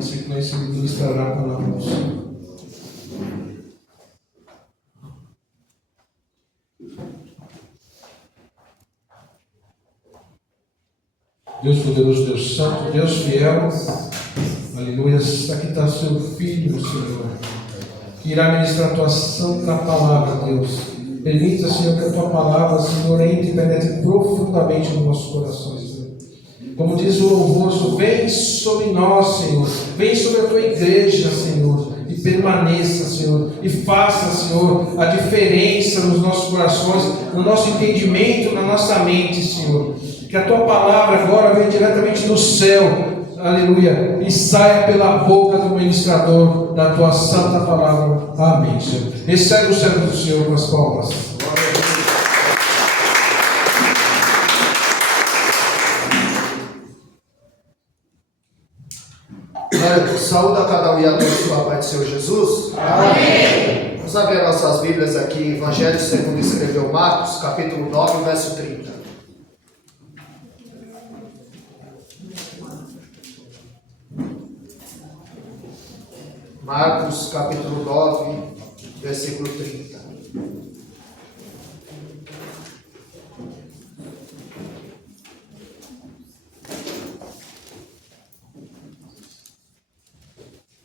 Na sequência, ele ministrará a palavra do Senhor. Deus poderoso, Deus santo, Deus fiel, aleluia. Aqui está o seu filho, Senhor, que irá ministrar a tua santa palavra, Deus. Permita, Senhor, que a tua palavra, Senhor, entre e penetre profundamente nos nossos corações, Senhor. Como diz o louvor, vem sobre nós, Senhor, vem sobre a tua igreja, Senhor, e permaneça, Senhor, e faça, Senhor, a diferença nos nossos corações, no nosso entendimento, na nossa mente, Senhor. Que a tua palavra agora venha diretamente do céu, aleluia, e saia pela boca do ministrador da tua santa palavra. Amém, Senhor. Recebe o servo do Senhor com as palmas. Glória a Deus. Saúde a cada um e a todos pela paz do Senhor Jesus. Amém. Vamos abrir nossas Bíblias aqui, Evangelho segundo escreveu Marcos, capítulo 9, verso 30. Marcos, capítulo 9, versículo 30.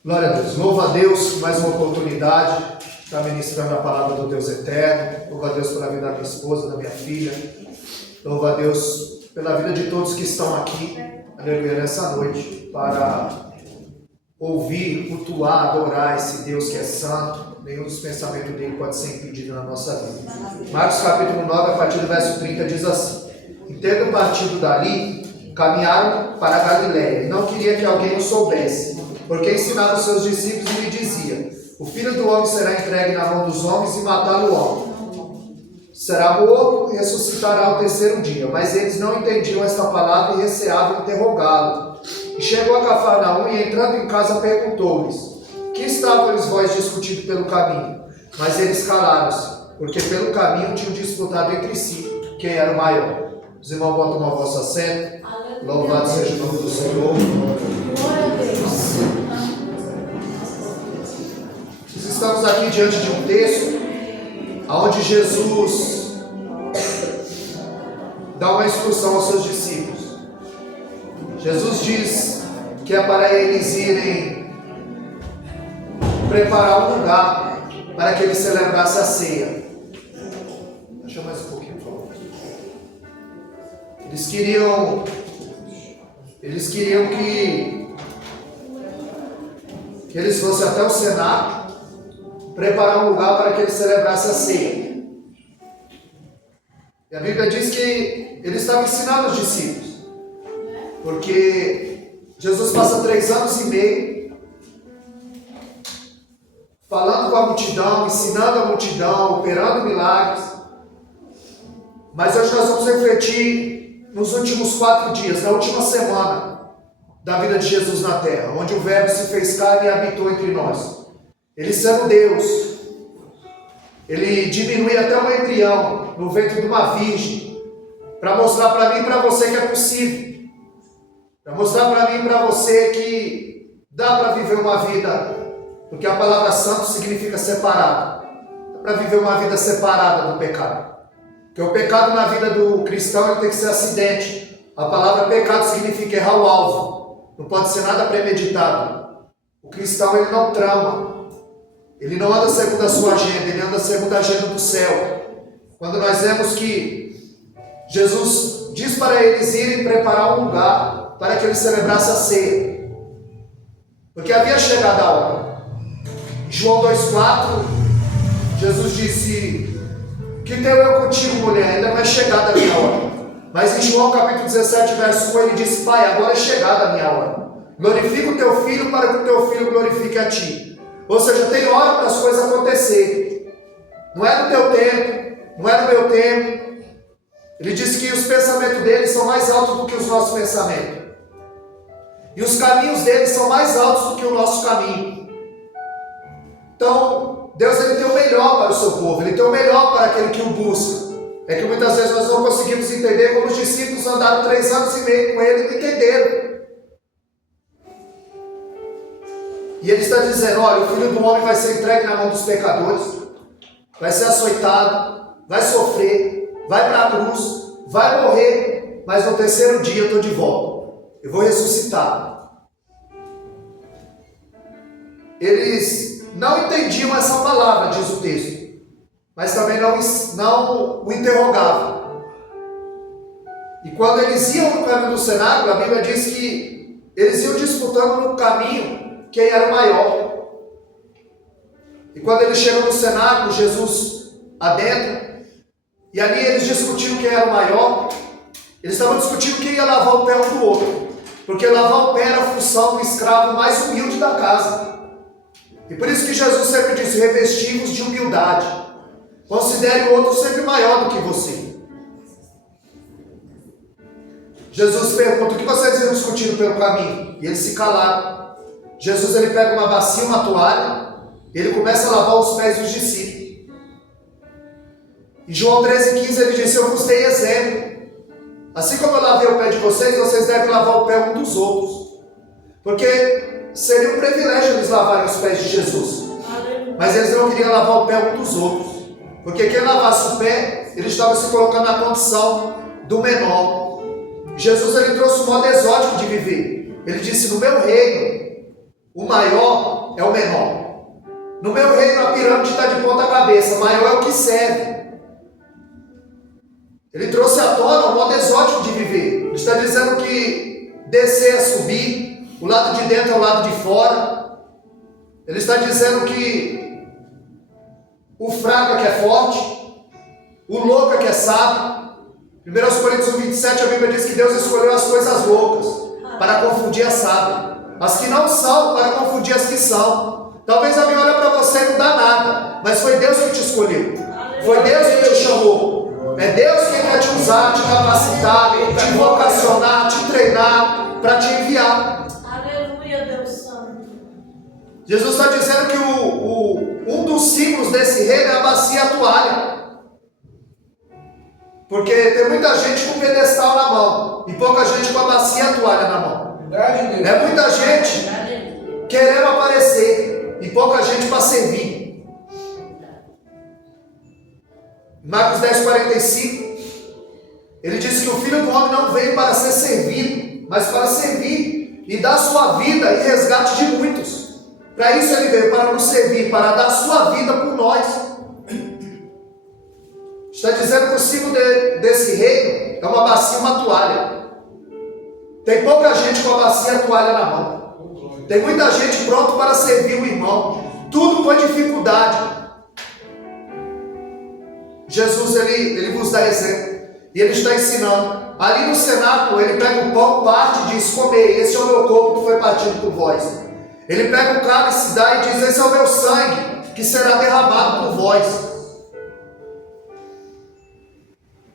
Glória a Deus. Louva a Deus, mais uma oportunidade de estar ministrando a palavra do Deus eterno. Louva a Deus pela vida da minha esposa, da minha filha. Louva a Deus pela vida de todos que estão aqui, aleluia, nessa noite, para ouvir, cultuar, adorar esse Deus que é santo. Nenhum dos pensamentos dele pode ser impedido na nossa vida. Marcos capítulo 9, a partir do verso 30, diz assim: E tendo partido dali, caminharam para a Galiléia, e não queria que alguém o soubesse, porque ensinava os seus discípulos e lhe dizia: O filho do homem será entregue na mão dos homens e matá-lo-ão. Será morto e ressuscitará ao terceiro dia. Mas eles não entendiam esta palavra e receavam interrogá-lo. E chegou a Cafarnaum e, entrando em casa, perguntou-lhes: Que estavam vós discutindo pelo caminho? Mas eles calaram-se, porque pelo caminho tinham disputado entre si quem era o maior. Os irmãos botam uma vossa assento. Louvado seja o nome do Senhor. Glória a Deus. Nós estamos aqui diante de um texto onde Jesus dá uma instrução aos seus discípulos. Jesus diz que é para eles irem preparar um lugar para que eles celebrassem a ceia. Deixa mais um pouquinho, por favor. Eles queriam que eles fossem até o cenáculo, preparar um lugar para que eles celebrassem a ceia. E a Bíblia diz que ele estava ensinando os discípulos, porque Jesus passa 3 anos e meio falando com a multidão, ensinando a multidão, operando milagres. Mas hoje nós vamos refletir nos últimos 4 dias, na última semana da vida de Jesus na terra, onde o Verbo se fez carne e habitou entre nós. Ele sendo Deus, ele diminui até um embrião no ventre de uma virgem, para mostrar para mim e para você que é possível, para mostrar para mim e para você que dá para viver uma vida, porque a palavra santo significa separado, dá para viver uma vida separada do pecado, porque o pecado na vida do cristão ele tem que ser acidente. A palavra pecado significa errar o alvo, não pode ser nada premeditado. O cristão ele não trama, ele não anda segundo a sua agenda, ele anda segundo a agenda do céu. Quando nós vemos que Jesus diz para eles irem preparar um lugar para que eles celebrassem a ceia, porque havia chegado a hora. Em João 2,4, Jesus disse: Que tenho eu contigo, mulher, ainda não é chegada a minha hora. Mas em João capítulo 17, verso 1, ele disse: Pai, agora é chegada a minha hora. Glorifica o teu filho para que o teu filho glorifique a ti. Ou seja, tem hora para as coisas acontecerem. Não é no teu tempo, não é no meu tempo. Ele disse que os pensamentos dele são mais altos do que os nossos pensamentos. E os caminhos dele são mais altos do que o nosso caminho. Então, Deus ele tem o melhor para o seu povo, ele tem o melhor para aquele que o busca. É que muitas vezes nós não conseguimos entender como os discípulos andaram 3 anos e meio com ele e não entenderam. E ele está dizendo, olha, o Filho do Homem vai ser entregue na mão dos pecadores, vai ser açoitado, vai sofrer, vai para a cruz, vai morrer, mas no terceiro dia eu estou de volta. Eu vou ressuscitar. Eles não entendiam essa palavra, diz o texto, mas também não o interrogavam. E quando eles iam no caminho do cenáculo, a Bíblia diz que eles iam disputando no caminho quem era o maior. E quando eles chegam no cenáculo, Jesus adentra, e ali eles discutiram quem era o maior. Eles estavam discutindo quem ia lavar o pé um do outro, porque lavar o pé era a função do escravo mais humilde da casa. E por isso que Jesus sempre disse, revestivos de humildade. Considere o outro sempre maior do que você. Jesus pergunta, o que vocês iam discutindo pelo caminho? E eles se calaram. Jesus ele pega uma bacia, uma toalha, ele começa a lavar os pés dos discípulos. Em João 13,15 ele disse, eu vos dei exemplo. Assim como eu lavei o pé de vocês, vocês devem lavar o pé um dos outros. Porque seria um privilégio eles lavarem os pés de Jesus. Mas eles não queriam lavar o pé um dos outros. Porque quem lavasse o pé, ele estava se colocando na condição do menor. Jesus ele trouxe um modo exótico de viver. Ele disse, no meu reino, o maior é o menor. No meu reino a pirâmide está de ponta cabeça, o maior é o que serve. Ele trouxe à tona um modo exótico de viver. Ele está dizendo que descer é subir, o lado de dentro é o lado de fora. Ele está dizendo que o fraco é que é forte, o louco é que é sábio. 1 Coríntios 1,27 a Bíblia diz que Deus escolheu as coisas loucas para confundir as sábias, as que não são para confundir as que são. Talvez alguém olhe para você e não dá nada, mas foi Deus que te escolheu, foi Deus que te chamou. É Deus quem quer te usar, te capacitar, te vocacionar, te treinar, para te enviar. Aleluia, Deus Santo. Jesus está dizendo que um dos símbolos desse reino é a bacia e a toalha. Porque tem muita gente com pedestal na mão e pouca gente com a bacia e a toalha na mão. É muita gente querendo aparecer e pouca gente para servir. Marcos 10,45, ele diz que o Filho do Homem não veio para ser servido, mas para servir e dar sua vida em resgate de muitos. Para isso ele veio, para nos servir, para dar sua vida por nós. Está dizendo que o símbolo desse reino é uma bacia e uma toalha. Tem pouca gente com a bacia e a toalha na mão. Tem muita gente pronto para servir o irmão. Tudo com dificuldade. Jesus, ele vos dá exemplo. E ele está ensinando. Ali no cenáculo, ele pega o pão, parte e diz, comei, esse é o meu corpo que foi partido por vós. Ele pega o cálice, dá e diz, esse é o meu sangue, que será derramado por vós.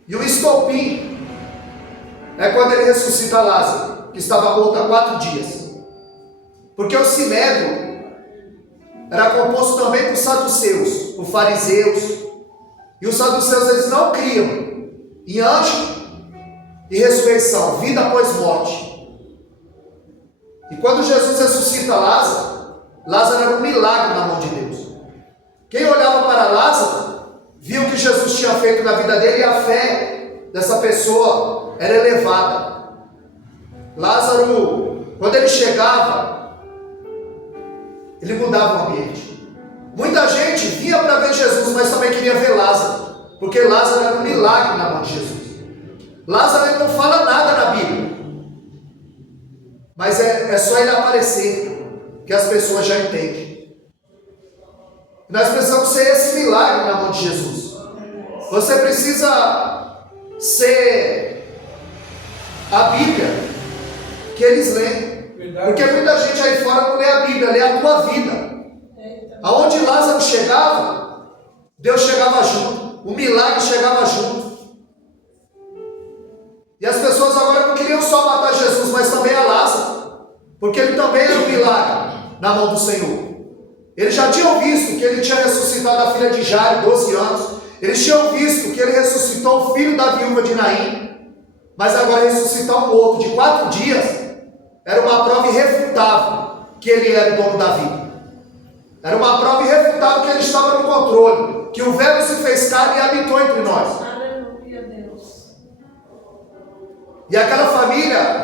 E o estopim é quando ele ressuscita Lázaro, que estava morto há 4 dias. Porque o sinédrio era composto também por saduceus, por fariseus. E os saduceus, eles não criam em anjo e ressurreição, vida após morte. E quando Jesus ressuscita Lázaro, Lázaro era um milagre na mão de Deus. Quem olhava para Lázaro, viu o que Jesus tinha feito na vida dele e a fé dessa pessoa era elevada. Lázaro, quando ele chegava, ele mudava o ambiente. Muita gente vinha para ver Jesus, mas também queria ver Lázaro, porque Lázaro era um milagre na mão de Jesus. Lázaro ele não fala nada na Bíblia, mas é só ele aparecer que as pessoas já entendem. Nós precisamos ser esse milagre na mão de Jesus. Você precisa ser a Bíblia que eles leem, porque muita gente aí fora não lê a Bíblia, lê a tua vida. Aonde Lázaro chegava, Deus chegava junto, o milagre chegava junto. E as pessoas agora não queriam só matar Jesus, mas também a Lázaro, porque ele também era um milagre na mão do Senhor. Eles já tinham visto que ele tinha ressuscitado a filha de Jairo, 12 anos. Eles tinham visto que ele ressuscitou o filho da viúva de Naim. Mas agora ressuscitar um outro de 4 dias era uma prova irrefutável que ele era o dono da vida. Era uma prova irrefutável que ele estava no controle, que o Verbo se fez carne e habitou entre nós. Aleluia, Deus. E aquela família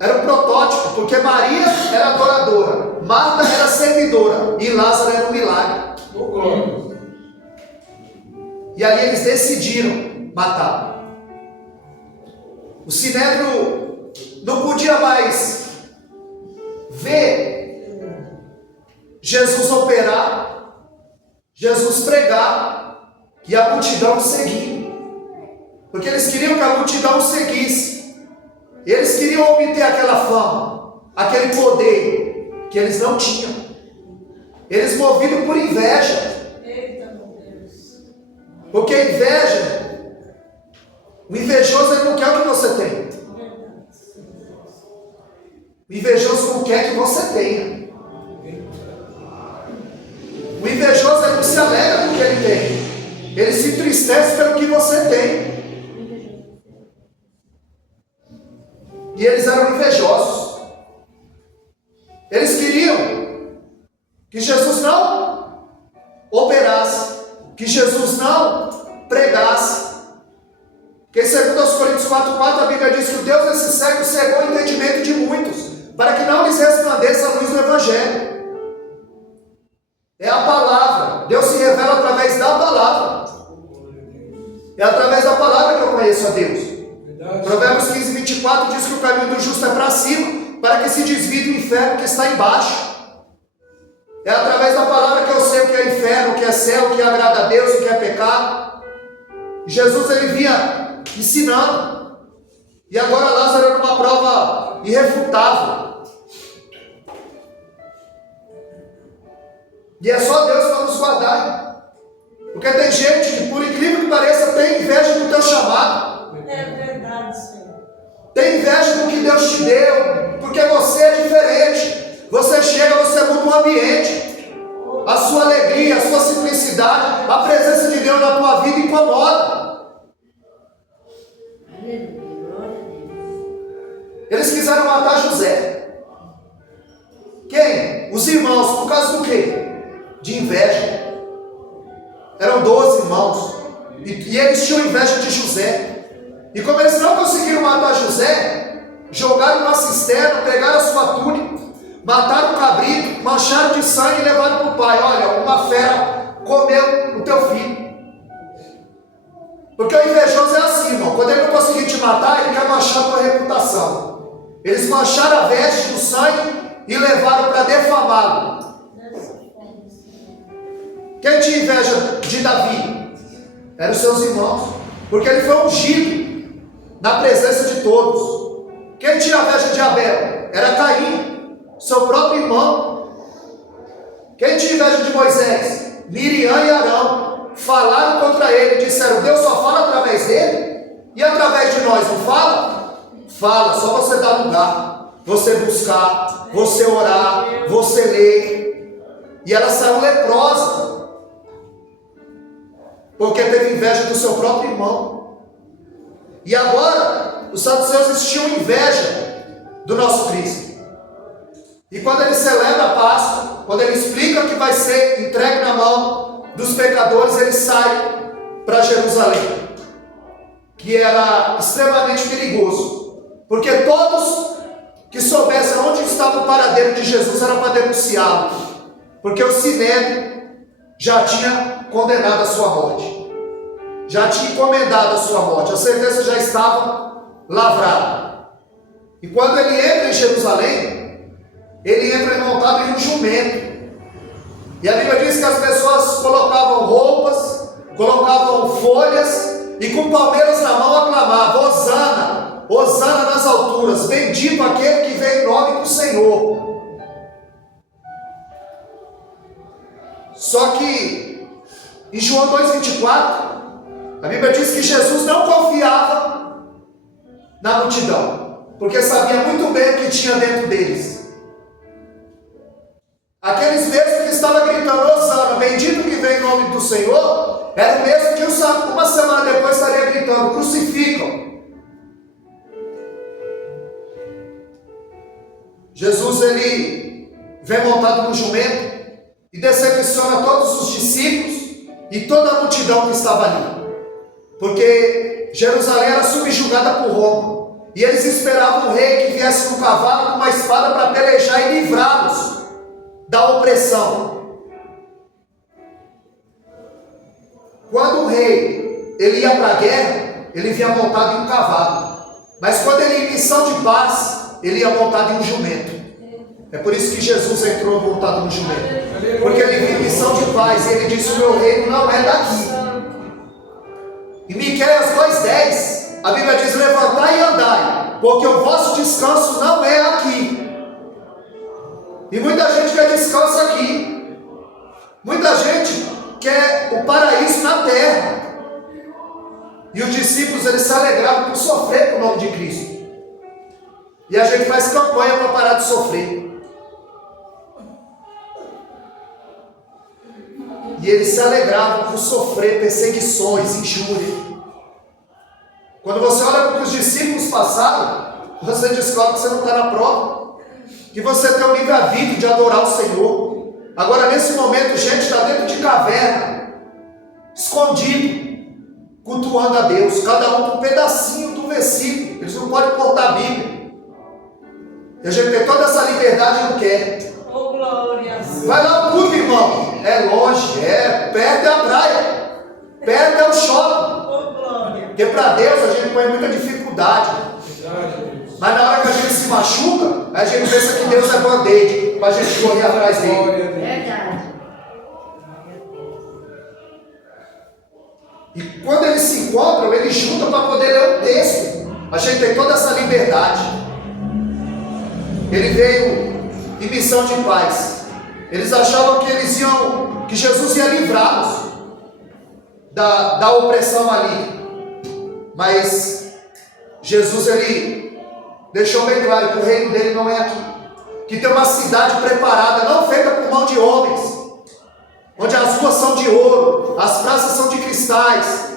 era um protótipo, porque Maria era adoradora, Marta era servidora e Lázaro era um milagre. Oh, glória. E ali eles decidiram matá-lo. O Sinédrio não podia mais ver Jesus operar, Jesus pregar e a multidão seguir. Porque eles queriam que a multidão o seguisse. Eles queriam obter aquela fama, aquele poder que eles não tinham. Eles movidos por inveja. Eita, meu Deus. Porque a inveja, o invejoso ele não quer o que você tem. O invejoso não quer que você tenha. O invejoso ele não se alegra com o que ele tem. Ele se entristece pelo que você tem. E eles eram invejosos. Eles queriam que Jesus não operasse, que Jesus não pregasse. Porque em 2 Coríntios 4,4 a Bíblia diz que o Deus desse século cegou o entendimento de muitos, para que não lhes resplandeça a luz do Evangelho. É a palavra. Deus se revela através da palavra. É através da palavra que eu conheço a Deus. Provérbios 15:24 diz que o caminho do justo é para cima, para que se desvie do inferno que está embaixo. É através da palavra que eu sei o que é inferno, o que é céu, o que agrada a Deus, o que é pecado. Jesus ele vinha ensinando. E agora Lázaro era uma prova irrefutável. E é só Deus para nos guardar. Porque tem gente que, por incrível que pareça, tem inveja do teu chamado. É verdade, Senhor. Tem inveja do que Deus te deu, porque você é diferente. Você chega, você muda o ambiente. A sua alegria, a sua simplicidade, a presença de Deus na tua vida incomoda. Eles quiseram matar José. Quem? Os irmãos, por causa do quê? De inveja. Eram 12 irmãos. E eles tinham inveja de José. E como eles não conseguiram matar José, jogaram numa cisterna, pegaram a sua túnica, mataram o cabrito, mancharam de sangue e levaram para o pai. Olha, uma fera comeu o teu filho. Porque o invejoso é assim, irmão. Quando ele não conseguir te matar, ele quer manchar a tua reputação. Eles mancharam a veste do sangue e levaram para defamá-lo. Quem tinha inveja de Davi? Eram os seus irmãos. Porque ele foi ungido na presença de todos. Quem tinha inveja de Abel? Era Caim, seu próprio irmão. Quem tinha inveja de Moisés? Miriam e Arão. Falaram contra ele, disseram: Deus só fala através dele? E através de nós não fala? Fala, só você dar lugar, você buscar, você orar, você ler. E ela saiu leprosa, porque teve inveja do seu próprio irmão. E agora, os saduceus tinham inveja do nosso Cristo. E quando ele celebra a Páscoa, quando ele explica que vai ser entregue na mão dos pecadores, ele sai para Jerusalém, que era extremamente perigoso, porque todos que soubessem onde estava o paradeiro de Jesus era para denunciá-lo, porque o Sinédrio já tinha condenado a sua morte, já tinha encomendado a sua morte, a sentença já estava lavrada. E quando ele entra em Jerusalém, ele entra montado em um jumento. E a Bíblia diz que as pessoas colocavam roupas, colocavam folhas e com palmeiras na mão aclamavam: Hosana, Hosana nas alturas, bendito aquele que vem em nome do Senhor. Só que em João 2,24 a Bíblia diz que Jesus não confiava na multidão, porque sabia muito bem o que tinha dentro deles. Aqueles mesmos que estavam gritando: Hosana, bendito que vem em nome do Senhor, era o mesmo que uma semana depois estaria gritando: crucificam. Jesus ele vem montado no jumento, e decepciona todos os discípulos e toda a multidão que estava ali. Porque Jerusalém era subjugada por Roma. E eles esperavam o rei que viesse no cavalo com uma espada para pelejar e livrá-los da opressão. Quando o rei ele ia para a guerra, ele vinha montado em um cavalo. Mas quando ele ia em missão de paz, ele ia montado em um jumento. É por isso que Jesus entrou montado no jumento. Porque ele vinha em missão de paz e ele disse: o meu reino não é daqui. Em Miqueias 2:10, a Bíblia diz: levantai e andai, porque o vosso descanso não é aqui. E muita gente quer descanso aqui. Muita gente quer o paraíso na terra. E os discípulos, eles se alegravam por sofrer por nome de Cristo. E a gente faz campanha para parar de sofrer. E eles se alegravam por sofrer perseguições, injúria. Quando você olha para o que os discípulos passaram, você descobre que você não está na prova, que você tem o livre-arbítrio de adorar o Senhor. Agora, nesse momento, gente está dentro de caverna, escondido, cultuando a Deus, cada um com um pedacinho do versículo. Eles não podem portar a Bíblia. E a gente tem toda essa liberdade e não quer. Oh, glória. Vai lá no culto, irmão. É longe, perto é a praia, perto é o shopping. Oh, glória. Porque para Deus a gente põe muita dificuldade. Mas na hora que a gente se machuca, a gente pensa que Deus é band-aid para a gente correr atrás dele. Verdade. E quando eles se encontram, eles juntam para poder ler o texto. A gente tem toda essa liberdade. Ele veio em missão de paz. Eles achavam que Jesus ia livrá-los da opressão ali. Mas Jesus, ele deixou bem claro que o reino dele não é aqui. Que tem uma cidade preparada, não feita por mão de homens, onde as ruas são de ouro, as praças são de cristais.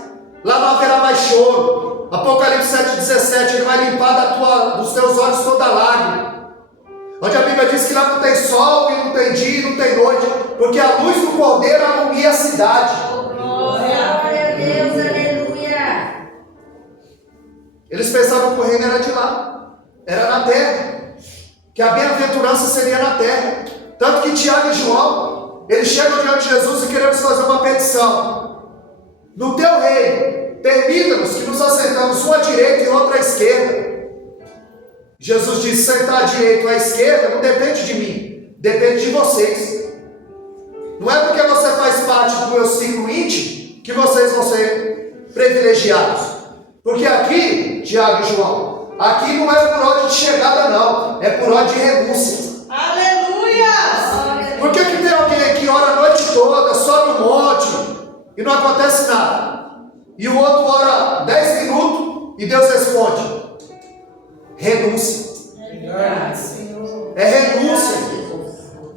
Lá não haverá mais choro. Apocalipse 7,17, ele vai limpar dos teus olhos toda lágrima. Onde a Bíblia diz que lá não tem sol, e não tem dia, e não tem noite, porque a luz do Cordeiro alumia a cidade. Glória. Glória a Deus, aleluia. Eles pensavam que o reino era de lá, era na terra, que a bem-aventurança seria na terra. Tanto que Tiago e João, eles chegam diante de Jesus e queremos fazer uma petição. No teu reino, permita-nos que nos assentamos uma à direita e outra à esquerda. Jesus disse: sentar à direita ou à esquerda não depende de mim, depende de vocês. Não é porque você faz parte do meu ciclo íntimo que vocês vão ser privilegiados. Porque aqui, Tiago e João, aqui não é por ordem de chegada não, é por ordem de renúncia. Aleluia. Por que tem alguém que ora a noite toda, sobe um monte e não acontece nada? E o outro ora 10 minutos e Deus responde? Renúncia. É renúncia.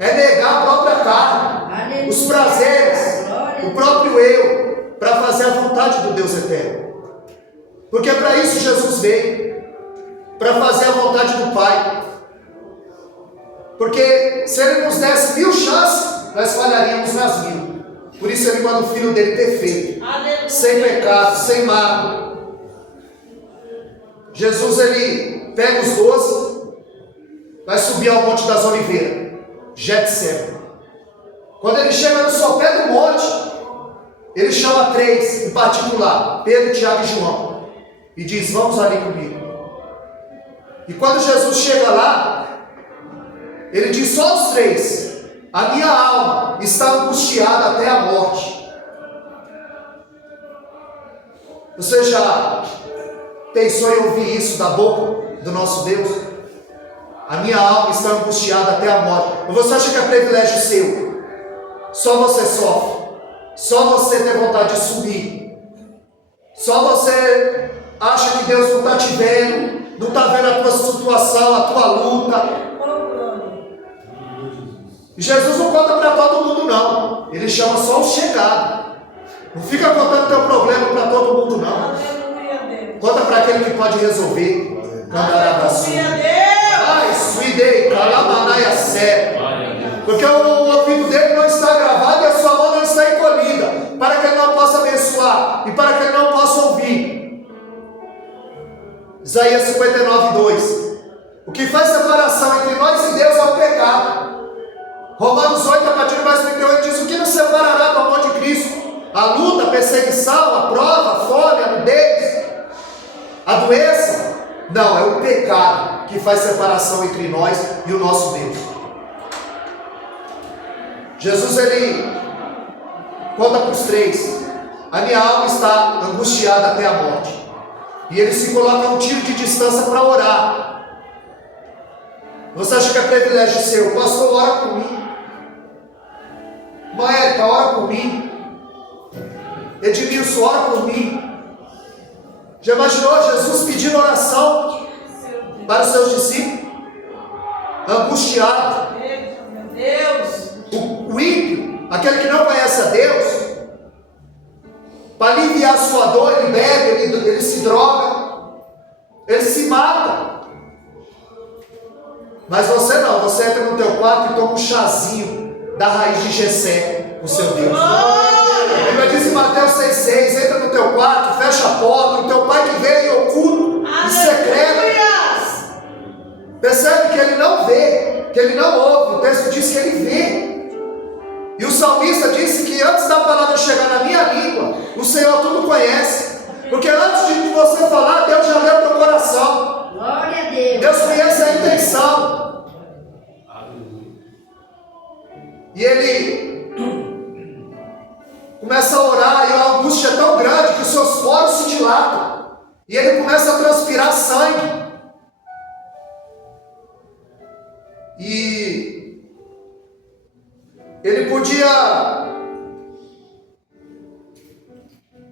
É negar a própria carne, os prazeres, o próprio eu, para fazer a vontade do Deus eterno. Porque para isso Jesus veio, para fazer a vontade do Pai. Porque se Ele nos desse 1000 chances, nós falharíamos nas 1000. Por isso Ele manda o Filho dele perfeito, sem pecado, sem mágoa. Jesus, Ele pega os 12, vai subir ao Monte das Oliveiras, Getsemane. Quando Ele chega no sopé do monte, Ele chama 3 em particular, Pedro, Tiago e João, e diz: vamos ali comigo. E quando Jesus chega lá, Ele diz só os 3: a minha alma está angustiada até a morte. Você já pensou em ouvir isso da boca do nosso Deus? A minha alma está angustiada até a morte. Ou você acha que é privilégio seu? Só você sofre. Só você tem vontade de sumir. Só você acha que Deus não está te vendo, não está vendo a tua situação, a tua luta. Jesus não conta para todo mundo não. Ele chama só os chegados. Não fica contando teu problema para todo mundo não. Conta para aquele que pode resolver. Ai, suidei, calamanai a sério. Porque o ouvido dele não está Isaías 59, 2. O que faz separação entre nós e Deus é o pecado. Romanos 8, a partir do verso 38, diz: o que nos separará do amor de Cristo? A luta, a perseguição, a prova, a fome, a nudez, a doença? Não, é o pecado que faz separação entre nós e o nosso Deus. Jesus, ele conta para os três: a minha alma está angustiada até a morte. E ele se coloca a um tiro de distância para orar. Você acha que é privilégio seu? O pastor ora por mim. Mãe Érica, ora por mim. Edmilson, ora por mim. Já imaginou Jesus pedindo oração para os seus discípulos? Angustiado. Meu Deus. O ímpio, aquele que não conhece a Deus, para aliviar a sua dor, ele bebe, ele se droga, ele se mata. Mas você não, você entra no teu quarto e toma um chazinho da raiz de Jessé, o seu Deus. A Bíblia diz em Mateus 6,6: entra no teu quarto, fecha a porta, o teu pai que vê em oculto, em secreto. Percebe que ele não vê, que ele não ouve. O texto diz que ele vê. E o salmista disse que antes da palavra chegar na minha língua, o Senhor tudo conhece. Porque antes de você falar, Deus já leu o teu coração. Glória a Deus. Deus conhece a intenção. E ele começa a orar, e a angústia é tão grande que os seus poros se dilatam. E ele começa a transpirar sangue. E ele podia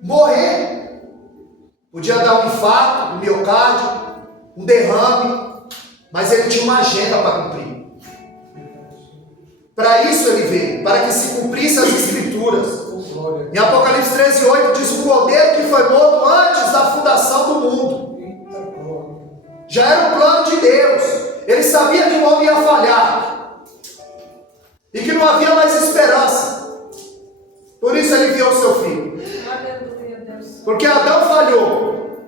morrer, podia dar um infarto, um miocárdio, um derrame, mas ele tinha uma agenda para cumprir. Para isso ele veio, para que se cumprisse as escrituras. Em Apocalipse 13:8 diz: o cordeiro que foi morto antes da fundação do mundo. Já era o plano de Deus. Ele sabia que o homem ia falhar e que não havia mais esperança. Por isso ele enviou o seu filho. Porque Adão falhou,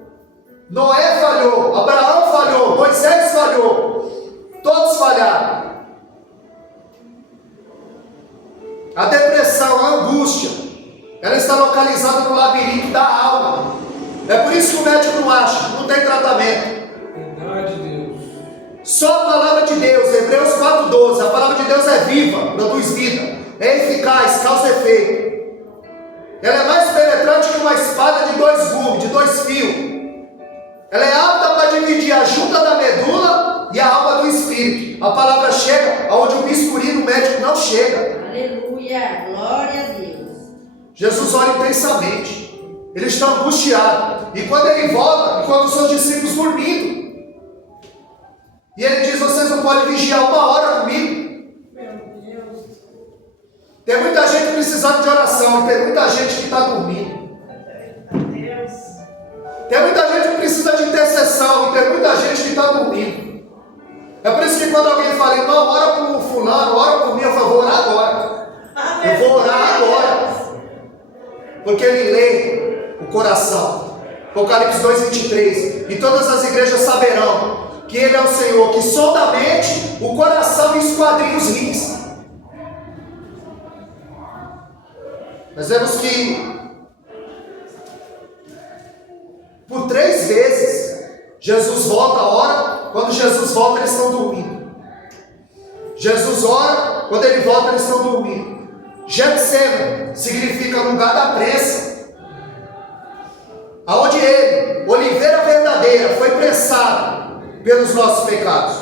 Noé falhou, Abraão falhou, Moisés falhou, todos falharam. A depressão, a angústia, ela está localizada no labirinto da alma. É por isso que o médico não acha, não tem tratamento. Verdade, Deus. Só a palavra de Deus, Hebreus 4:12, a palavra de Deus é viva, produz vida, é eficaz, causa efeito. Ela é mais penetrante que uma espada de 2 gumes, de 2 fios. Ela é apta para dividir a junta da medula e a alma do espírito. A palavra chega aonde o bisturi do médico não chega. Aleluia, glória a Deus. Jesus ora intensamente. Ele está angustiado. E quando ele volta, enquanto os seus discípulos dormindo, e ele diz: vocês não podem vigiar 1 hora comigo. Tem muita gente precisando de oração, e tem muita gente que está dormindo. Tem muita gente que precisa de intercessão, e tem muita gente que está dormindo. É por isso que quando alguém fala: irmão, ora por fulano, ora por mim, eu falo: vou orar agora. Eu vou orar agora. Porque ele lê o coração. Apocalipse 2:23. E todas as igrejas saberão que ele é o Senhor, que sonda a mente, o coração e esquadrinha os rins. Nós vemos que por 3 vezes Jesus volta a hora. Quando Jesus volta, eles estão dormindo. Jesus ora, quando ele volta, eles estão dormindo. Getsemane significa lugar da prensa, aonde ele, oliveira verdadeira, foi prensado pelos nossos pecados.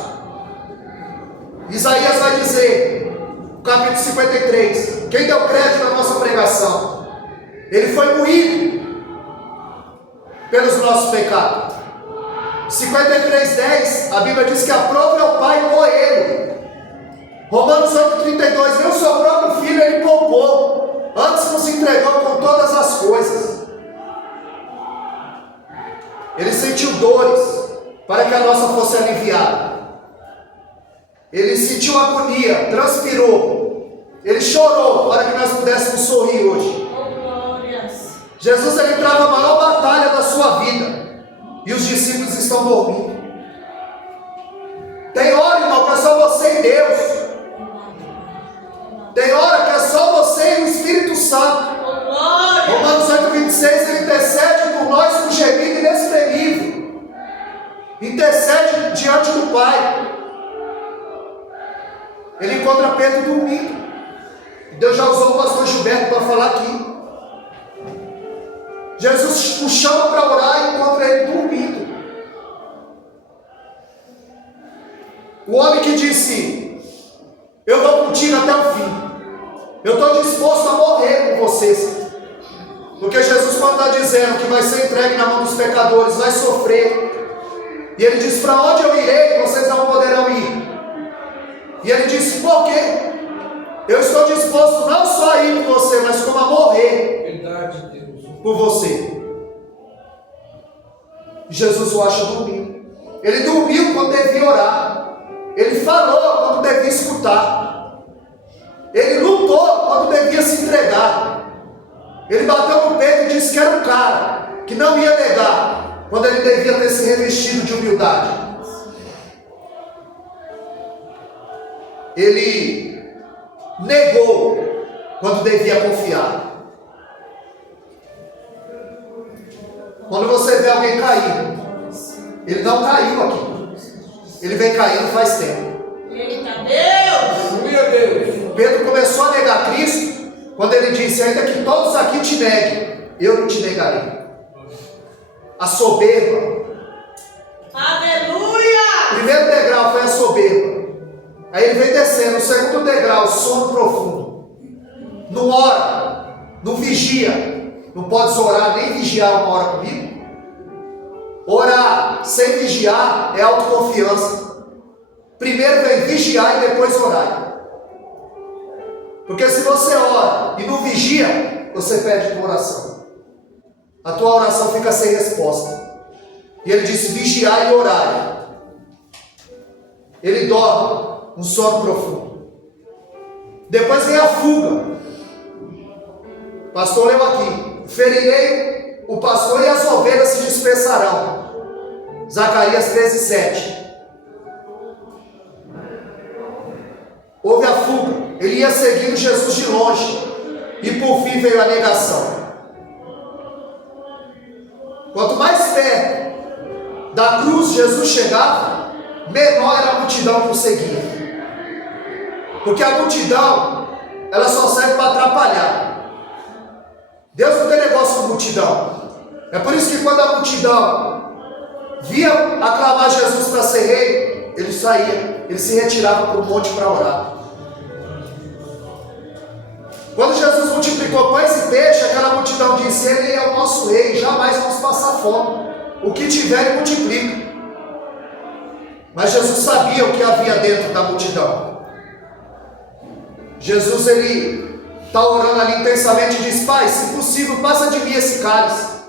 Isaías vai dizer, no capítulo 53, quem deu crédito à nossa pregação, ele foi moído pelos nossos pecados. 53:10, a Bíblia diz que aprove ao Pai moê-lo. Romanos 8:32, nem o seu próprio filho ele poupou, antes nos entregou com todas as coisas. Ele sentiu dores para que a nossa fosse aliviada. Ele sentiu agonia, transpirou, ele chorou para que nós pudéssemos sorrir hoje. Jesus ele trava a maior batalha da sua vida. e os discípulos estão dormindo. Tem hora, irmão, que é só você e Deus. Tem hora que é só você e o Espírito Santo. Romanos 8,26, ele intercede por nós com gemido inexprimível. Intercede diante do Pai. Ele encontra Pedro dormindo. Deus já usou o pastor Gilberto para falar aqui. Jesus o chama para orar e encontra ele dormindo. O homem que disse: eu vou contigo até o fim. Eu estou disposto a morrer por vocês. Porque Jesus, quando está dizendo que vai ser entregue na mão dos pecadores, vai sofrer. E ele diz: para onde eu irei, vocês não poderão ir. E ele disse: por quê? Eu estou disposto não só a ir por você, mas como a morrer. Verdade, Deus. Por você. Jesus o acha dormindo. Ele dormiu quando devia orar. Ele falou quando devia escutar. Ele lutou quando devia se entregar. Ele bateu no peito e disse que era um cara que não ia negar, quando ele devia ter se revestido de humildade. Ele negou quando devia confiar. Quando você vê alguém cair, ele não caiu aqui. Ele vem caindo faz tempo. Eita Deus! Aleluia, Deus. Pedro começou a negar Cristo quando ele disse: ainda que todos aqui te neguem, eu não te negarei. A soberba. Aleluia! O primeiro degrau foi a soberba. Aí ele vem descendo. O segundo degrau, sono profundo. Não ora, não vigia. Não podes orar nem vigiar uma hora comigo? Orar sem vigiar é autoconfiança. Primeiro vem vigiar e depois orar. Porque se você ora e não vigia, você perde a tua oração. A tua oração fica sem resposta. E ele disse: vigiar e orar. Ele dorme um sono profundo. Depois vem a fuga. O pastor leu aqui: ferirei o pastor e as ovelhas se dispersarão. Zacarias 13:7. Houve a fuga. Ele ia seguindo Jesus de longe. E por fim veio a negação. Quanto mais perto da cruz Jesus chegava, menor era a multidão que o seguia. Porque a multidão, ela só serve para atrapalhar. Deus não tem negócio com multidão. É por isso que quando a multidão via aclamar Jesus para ser rei, ele saía, ele se retirava para o monte para orar. Quando Jesus multiplicou pães e peixe, aquela multidão disse: ele é o nosso rei, jamais vamos passar fome. O que tiver ele multiplica. Mas Jesus sabia o que havia dentro da multidão. Jesus, ele está orando ali intensamente e diz: Pai, se possível, passa de mim esse cálice.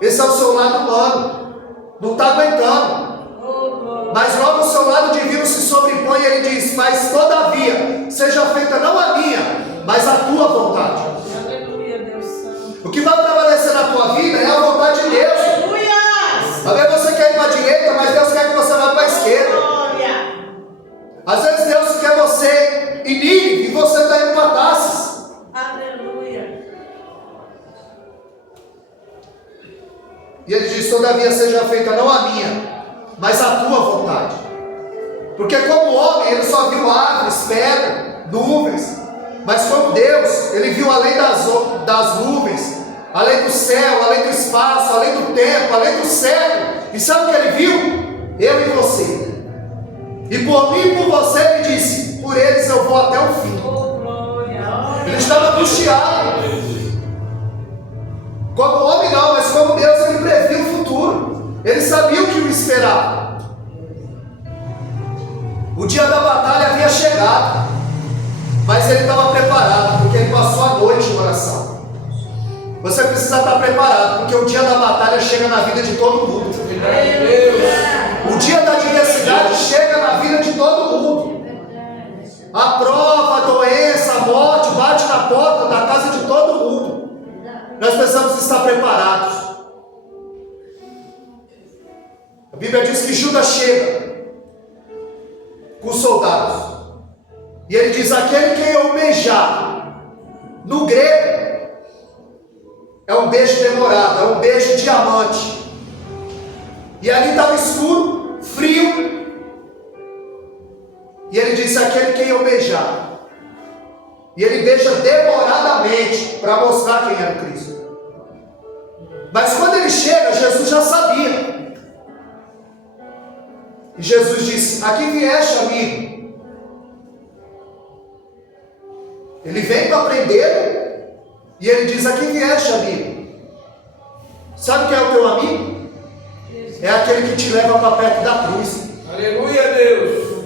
Esse é o seu lado humano, não está aguentando. Mas logo o seu lado divino se sobrepõe e ele diz: mas todavia, seja feita não a minha, mas a tua vontade. Aleluia, Deus Santo. O que vai prevalecer na tua vida é a vontade de Deus. Aleluia! Às vezes você quer ir para a direita, mas Deus quer que você vá para a esquerda. Glória! Às vezes Deus quer você ir Nínive e você está indo para Tarsis. Aleluia! E ele diz: todavia seja feita não a minha, mas a tua vontade. Porque como homem, ele só viu árvores, pedra, nuvens. Mas como Deus, ele viu além das nuvens, além do céu, além do espaço, além do tempo, além do século. E sabe o que ele viu? Eu e você. E por mim e por você, ele disse: por eles eu vou até o fim. Oh, glória! Ele estava angustiado. Como homem não, mas como Deus, ele previu o futuro. Ele sabia o que o esperava. O dia da batalha havia chegado, mas ele estava preparado, porque ele passou a noite em oração. Você precisa estar preparado, porque o dia da batalha chega na vida de todo mundo. O dia da adversidade chega na vida de todo mundo. A prova, a doença, a morte bate na porta da casa de todo mundo. Nós precisamos estar preparados. A Bíblia diz que Judas chega com os soldados. E ele diz: aquele que eu beijar, no grego, é um beijo demorado, é um beijo diamante. E ali estava escuro, frio. E ele disse: aquele que eu beijar. E ele beija demoradamente para mostrar quem era o Cristo. Mas quando ele chega, Jesus já sabia. E Jesus disse: aqui vieste, amigo. Ele vem para prender e ele diz: aqui vieste, amigo. Sabe quem é o teu amigo? É aquele que te leva para perto da cruz. Aleluia, Deus.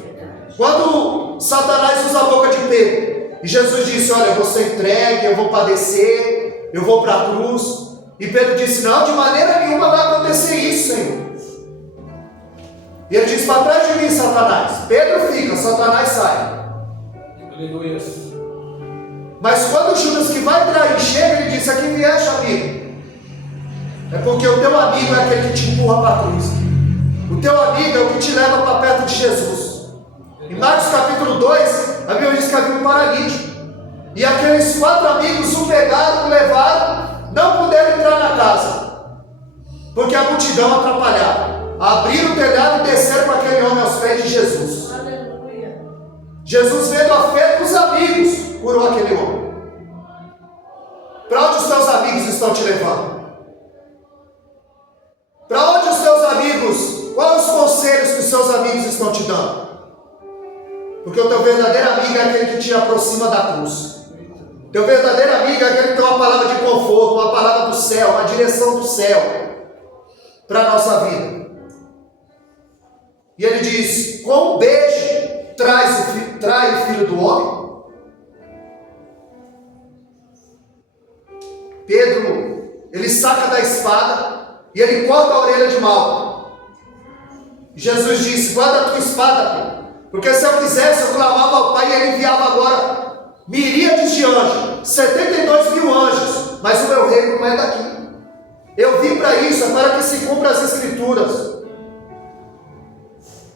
Quando Satanás usa a boca de Pedro e Jesus disse: olha, eu vou ser entregue, eu vou padecer, eu vou para a cruz. E Pedro disse: não, de maneira nenhuma vai acontecer isso, Senhor. E ele disse: para trás de mim, Satanás. Pedro fica, Satanás sai. Aleluia. Mas quando Judas, que vai trair, chega, ele disse: aqui vieste, amigo. É porque o teu amigo é aquele que te empurra para a cruz. O teu amigo é o que te leva para perto de Jesus. Em Marcos capítulo 2, a Bíblia diz que havia um paralítico. E aqueles 4 amigos o pegaram, o levaram, não puderam entrar na casa, porque a multidão atrapalhava. Abriram o telhado e desceram para aquele homem aos pés de Jesus. Aleluia. Jesus, vendo a fé dos amigos, curou aquele homem. Para onde os teus amigos estão te levando? Para onde os teus amigos, quais os conselhos que os seus amigos estão te dando? Porque o teu verdadeiro amigo é aquele que te aproxima da cruz. Teu verdadeiro amigo é aquele que tem uma palavra de conforto, uma palavra do céu, uma direção do céu para a nossa vida. E ele diz: com um beijo trai o filho do homem. Pedro, ele saca da espada e ele corta a orelha de Malco. Jesus disse: guarda a tua espada, Pedro, porque se eu quisesse, eu clamava ao Pai e ele enviava agora miríades de anjos, 72 mil anjos, mas o meu reino não é daqui. Eu vim para isso, é para que se cumpra as Escrituras.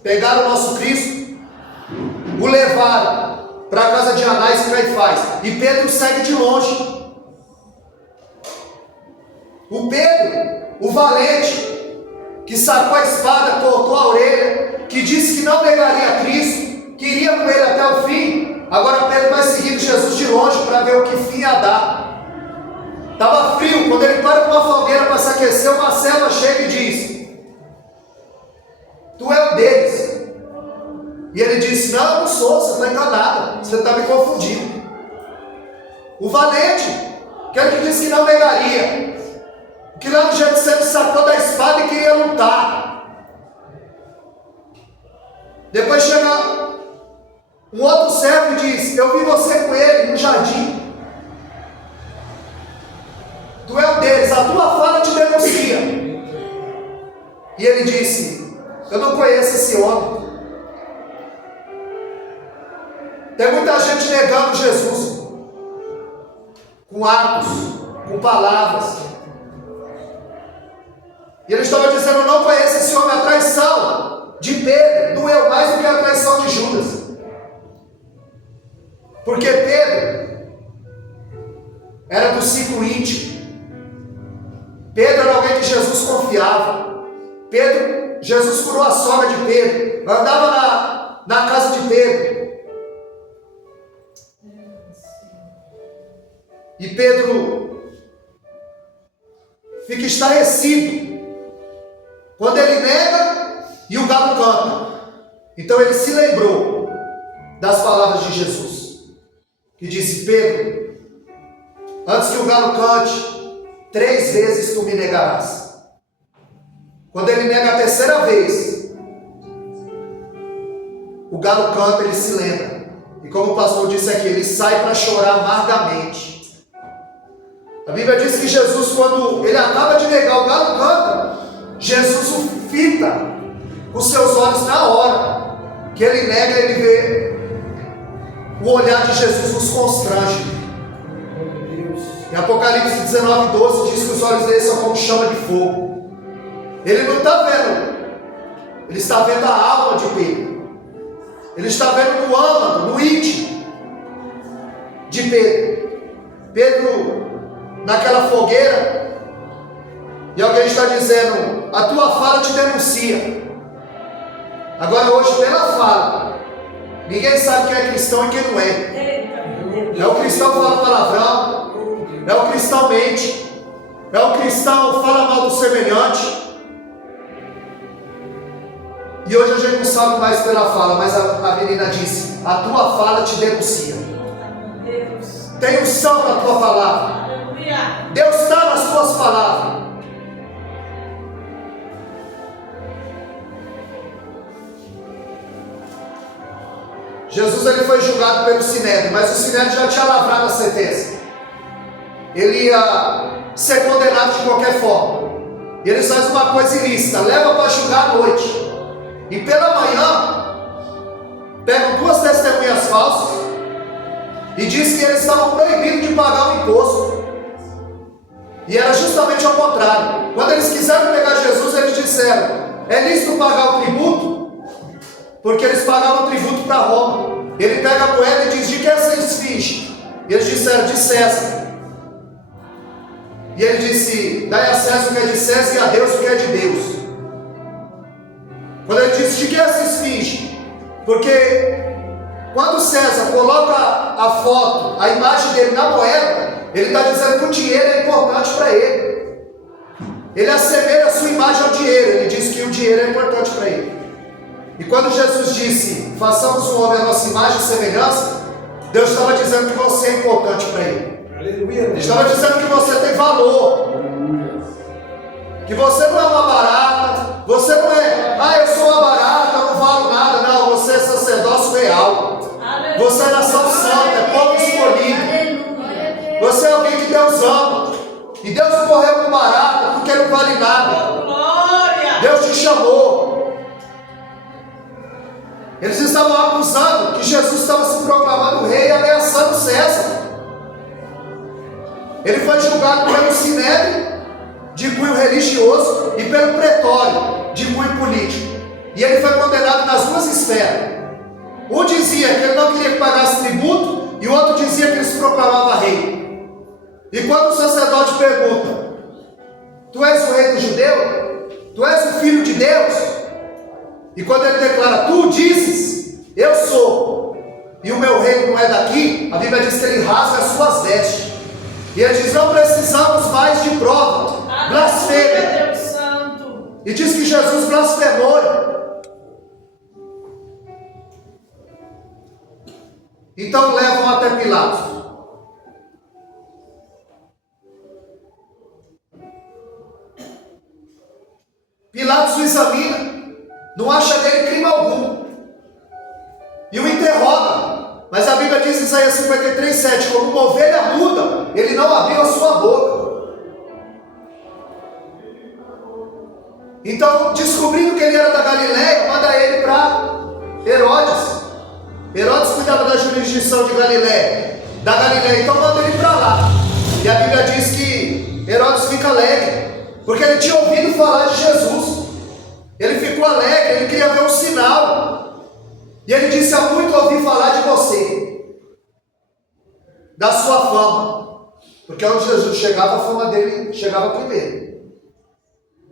Pegaram o nosso Cristo, o levaram para a casa de Anás e Caifás, e Pedro segue de longe. O Pedro, o valente, que sacou a espada, cortou a orelha, que disse que não negaria Cristo, que iria com ele até o fim. Agora Pedro vai seguindo Jesus de longe para ver o que fim ia dar. Estava frio, quando ele para com uma fogueira para se aquecer, uma selva chega e diz: tu é um deles. E ele disse: não, eu não sou, você está enganado, você está me confundindo. O valente, aquele que disse que não negaria, que lá no Getsemane sacou da espada e queria lutar. Depois chega um outro servo e diz: eu vi você com ele no jardim. Tu é um deles, a tua fala te denuncia. E ele disse: eu não conheço esse homem. Tem muita gente negando Jesus, com atos, com palavras. E ele estava dizendo: eu não conheço esse homem. A traição de Pedro doeu mais do que a traição de Judas. Porque Pedro era do ciclo íntimo. Pedro era alguém que Jesus confiava. Jesus curou a sogra de Pedro, andava na casa de Pedro. E Pedro fica estarrecido quando ele nega e o galo canta. Então ele se lembrou das palavras de Jesus, que disse: Pedro, antes que o galo cante, 3 vezes tu me negarás. Quando ele nega a 3ª vez, o galo canta, ele se lembra. E como o pastor disse aqui, ele sai para chorar amargamente. A Bíblia diz que Jesus, quando ele acaba de negar, o galo canta, Jesus o fita com seus olhos na hora que ele nega, ele vê o olhar de Jesus nos constrange. Em Apocalipse 19:12 diz que os olhos dele são como chama de fogo. Ele não está vendo Ele está vendo a alma de Pedro. Ele está vendo no âmago, no íntimo de Pedro. Pedro, naquela fogueira, e alguém está dizendo: a tua fala te denuncia. Agora hoje, pela fala, ninguém sabe quem é cristão e quem não é. É o cristão que fala palavrão, é o cristão mente, é o cristão que fala mal do semelhante. E hoje a gente não sabe mais pela fala, mas a menina disse: a tua fala te denuncia. Tem unção na tua palavra. Deus está nas tuas palavras. Jesus ele foi julgado pelo Sinédrio, mas o Sinédrio já tinha lavrado a sentença. Ele ia ser condenado de qualquer forma. E eles fazem uma coisa ilícita: leva para julgar à noite. E pela manhã, pegam duas testemunhas falsas e diz que eles estavam proibidos de pagar o imposto. E era justamente ao contrário. Quando eles quiseram pegar Jesus, eles disseram: é lícito pagar o tributo? Porque eles pagavam tributo para Roma. Ele pega a moeda e diz: de que é essa esfinge? E eles disseram: de César. E ele disse: dai a César o que é de César e a Deus o que é de Deus. Quando ele disse: de que é essa esfinge? Porque quando César coloca a foto, a imagem dele na moeda, ele está dizendo que o dinheiro é importante para ele. Ele assemelha a sua imagem ao dinheiro. Ele diz que o dinheiro é importante para ele. E quando Jesus disse: façamos o homem à nossa imagem e semelhança, Deus estava dizendo que você é importante para ele. Ele estava dizendo que você tem valor, que você não é uma barata, você não é: ah, eu sou uma barata, eu não valo nada. Não, você é sacerdócio real. Você é nação santa, é povo escolhido. Você é alguém que Deus ama. E Deus não morreu com barata porque não vale nada. Deus te chamou. Eles estavam acusando que Jesus estava se proclamando rei e ameaçando César. Ele foi julgado pelo Sinédrio, de cunho religioso, e pelo pretório, de cunho político. E ele foi condenado nas duas esferas. Um dizia que ele não queria que pagasse tributo, e o outro dizia que ele se proclamava rei. E quando o sacerdote pergunta: tu és o rei do judeu? Tu és o filho de Deus? E quando ele declara: tu dizes, eu sou, e o meu reino não é daqui, a Bíblia diz que ele rasga as suas vestes. E ele diz: não precisamos mais de prova. Blasfêmia. E diz que Jesus blasfemou. Então levam até Pilatos. Pilatos o examina, não acha nele crime algum, e o interroga. Mas a Bíblia diz em Isaías 53:7: como uma ovelha muda, ele não abriu a sua boca. Então, descobrindo que ele era da Galileia, manda ele para Herodes. Herodes cuidava da jurisdição de Galileia, da Galileia, então manda ele para lá. E a Bíblia diz que Herodes fica alegre, porque ele tinha ouvido falar de Jesus. Ele ficou alegre, ele queria ver um sinal. E ele disse: há muito ouvi falar de você, da sua fama. Porque onde Jesus chegava, a fama dele chegava primeiro.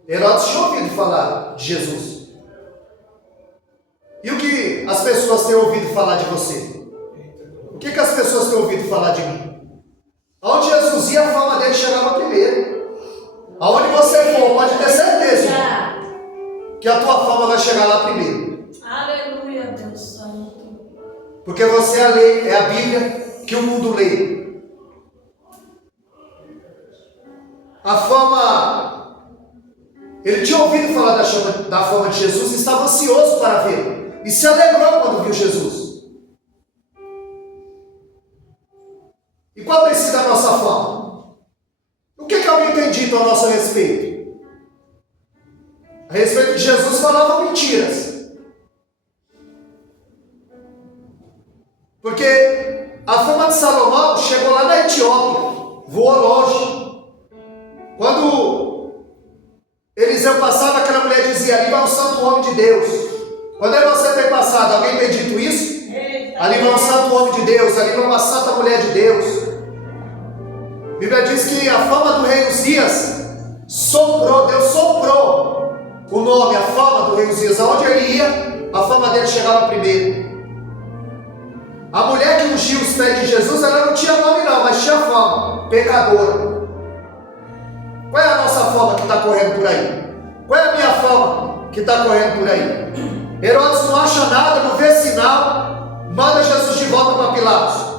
Herodes tinha ouvido falar de Jesus. E o que as pessoas têm ouvido falar de você? O que as pessoas têm ouvido falar de mim? Aonde Jesus ia, a fama dele chegava primeiro. Aonde você for, pode ter certeza que a tua fama vai chegar lá primeiro. Aleluia, Deus Santo. Porque você é a lei, é a Bíblia que o mundo lê. A fama, ele tinha ouvido falar da fama de Jesus e estava ansioso para ver. E se alegrou quando viu Jesus. E qual tem sido a nossa fama? O que alguém tem dito a nosso respeito? A respeito de Jesus falava mentiras. Porque a fama de Salomão chegou lá na Etiópia, voou longe. Quando Eliseu passava, aquela mulher dizia: ali vai o santo homem de de Deus. Quando você tem passado, alguém tem dito isso? Ali vai um santo homem de Deus, ali vai uma santa mulher de Deus. A Bíblia diz que a fama do rei Uzias soprou, Deus soprou o nome, a fama do rei Uzias. Aonde ele ia, a fama dele chegava primeiro. A mulher que ungiu os pés de Jesus, ela não tinha nome não, mas tinha fama, pecadora. Qual é a nossa fama que está correndo por aí? Qual é a minha fama que está correndo por aí? Herodes não acha nada, não vê sinal, manda Jesus de volta para Pilatos.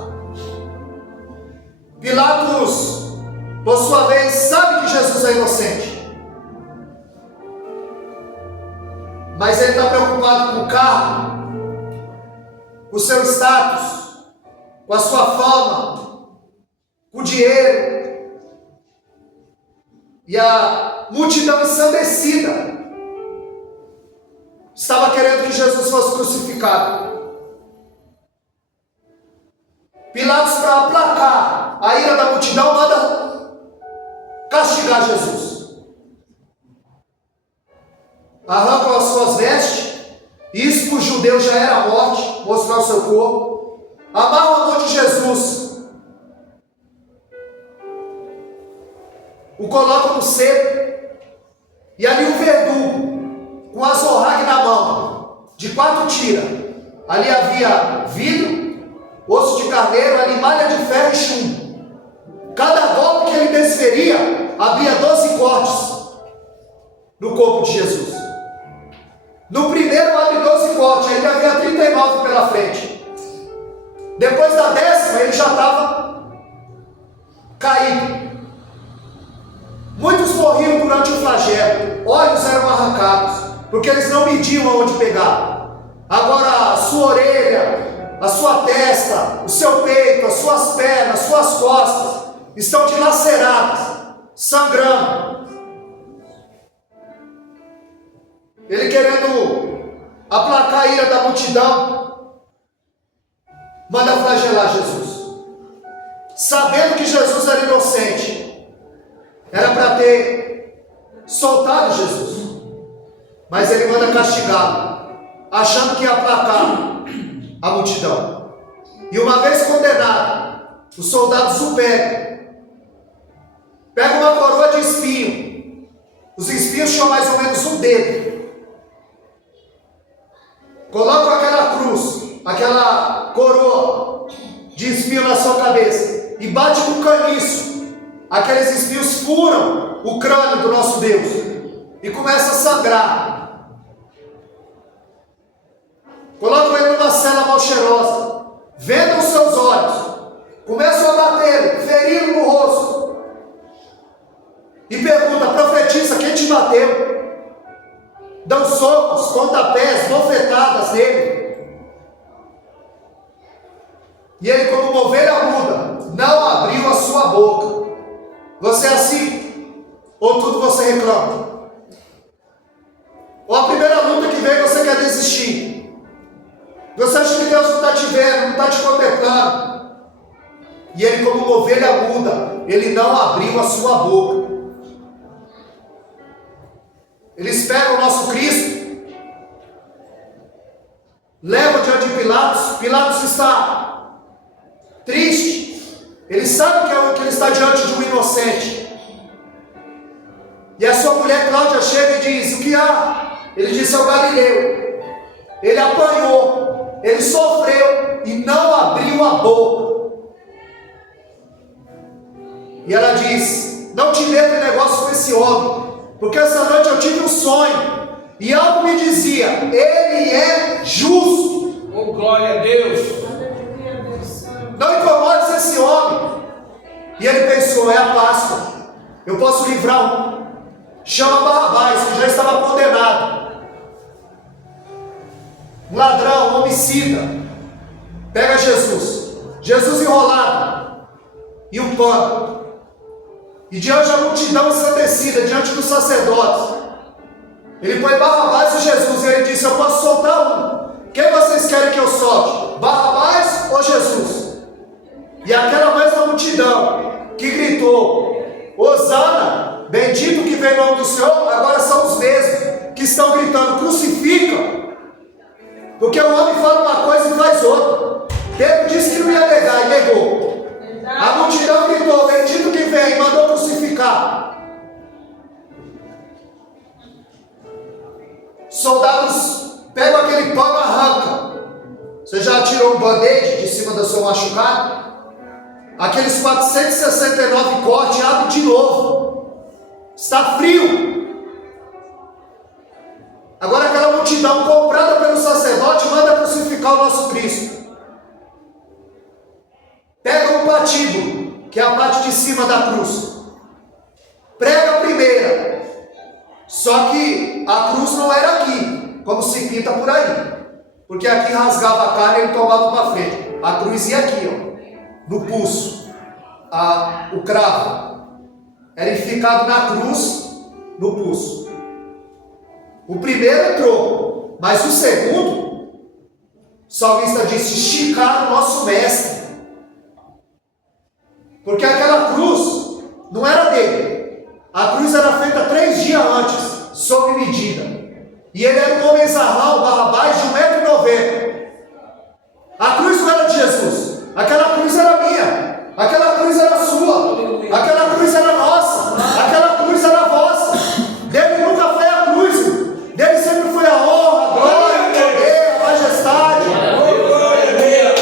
Pilatos, por sua vez, sabe que Jesus é inocente, mas ele está preocupado com o carro, com o seu status, com a sua fama, com o dinheiro. E a multidão ensandecida estava querendo que Jesus fosse crucificado. Pilatos, para aplacar a ira da multidão, manda castigar Jesus. Arrancam as suas vestes, isso para o judeu já era a morte, mostrar o seu corpo. Amarram a mão de Jesus, o colocam no cepo, e ali o verdugo, com a zorrague na mão, de 4 tiras. Ali havia vidro, osso de carneiro, ali malha de ferro e chumbo. Cada golpe que ele desferia, havia 12 cortes no corpo de Jesus. No primeiro abre 12 cortes, ainda havia 39 pela frente. Depois da 10ª, ele já estava caído. Muitos morriam durante o flagelo, olhos eram arrancados, porque eles não mediam aonde pegar. Agora a sua orelha, a sua testa, o seu peito, as suas pernas, as suas costas estão dilaceradas, sangrando. Ele querendo aplacar a ira da multidão, manda flagelar Jesus, sabendo que Jesus era inocente. Era para ter soltado Jesus, mas ele manda castigá-lo, achando que ia aplacar a multidão. E uma vez condenado, os soldados o pegam uma coroa de espinho. Os espinhos tinham mais ou menos um dedo. Colocam aquela cruz, aquela coroa de espinho na sua cabeça e bate com um caniço. Aqueles espinhos furam o crânio do nosso Deus e começa a sangrar. Colocam ele numa cela mal cheirosa, vendam os seus olhos, começam a bater, ferindo no rosto e pergunta: profetiza, quem te bateu? Dão socos, pontapés, bofetadas nele. E ele, como uma ovelha muda, não abriu a sua boca. Você é assim? Ou tudo você reclama? Ou a primeira luta que vem você quer desistir? Você acha que Deus não está te vendo, não está te contemplando? E ele, como uma ovelha muda, ele não abriu a sua boca. Eles pegam o nosso Cristo, levam diante de Pilatos. Pilatos está triste. Ele sabe que ele está diante de um inocente. E a sua mulher Cláudia chega e diz: o que há? Ele disse: é o Galileu. Ele apanhou, ele sofreu e não abriu a boca. E ela diz: não te meto em negócio com esse homem, porque essa noite eu tive um sonho e algo me dizia: ele é justo. Oh, glória a Deus. Não incomodes esse homem. E ele pensou: é a Páscoa, eu posso livrar um. Chama Barrabás, que já estava condenado. Um ladrão, um homicida. Pega Jesus enrolado e um pano. E diante da multidão ensandecida, diante dos sacerdotes, ele põe Barrabás e Jesus. E ele disse: eu posso soltar um. Quem vocês querem que eu solte? Barrabás ou Jesus? E aquela mesma multidão que gritou: Hosana, bendito que vem em nome do Senhor, agora são os mesmos que estão gritando: crucifica. Porque o homem fala uma coisa e faz outra. Pedro disse que não ia negar e negou. A multidão gritou: bendito que vem, e mandou crucificar. Soldados pegam aquele pano e arrancam. Você já tirou um band-aid de cima do seu machucado? Aqueles 469 cortes, abre de novo. Está frio. Agora aquela multidão comprada pelo sacerdote manda crucificar o nosso Cristo. Pega um patíbulo, que é a parte de cima da cruz. Prega a primeira. Só que a cruz não era aqui, como se pinta por aí. Porque aqui rasgava a carne e ele tomava para frente. A cruz ia aqui, ó, no pulso. O cravo era enficado na cruz, no pulso. O primeiro entrou, mas o segundo, o salmista disse: esticar o nosso mestre. Porque aquela cruz não era dele. A cruz era feita 3 dias antes, sob medida. E ele era um homem zarrão, Barrabás, de 1,90 m. A cruz não era de Jesus. Aquela cruz era minha. Aquela cruz era sua. Aquela cruz era nossa. Aquela cruz era vossa. Dele nunca foi a cruz. Dele sempre foi a honra, a glória, o poder, a majestade. Aleluia.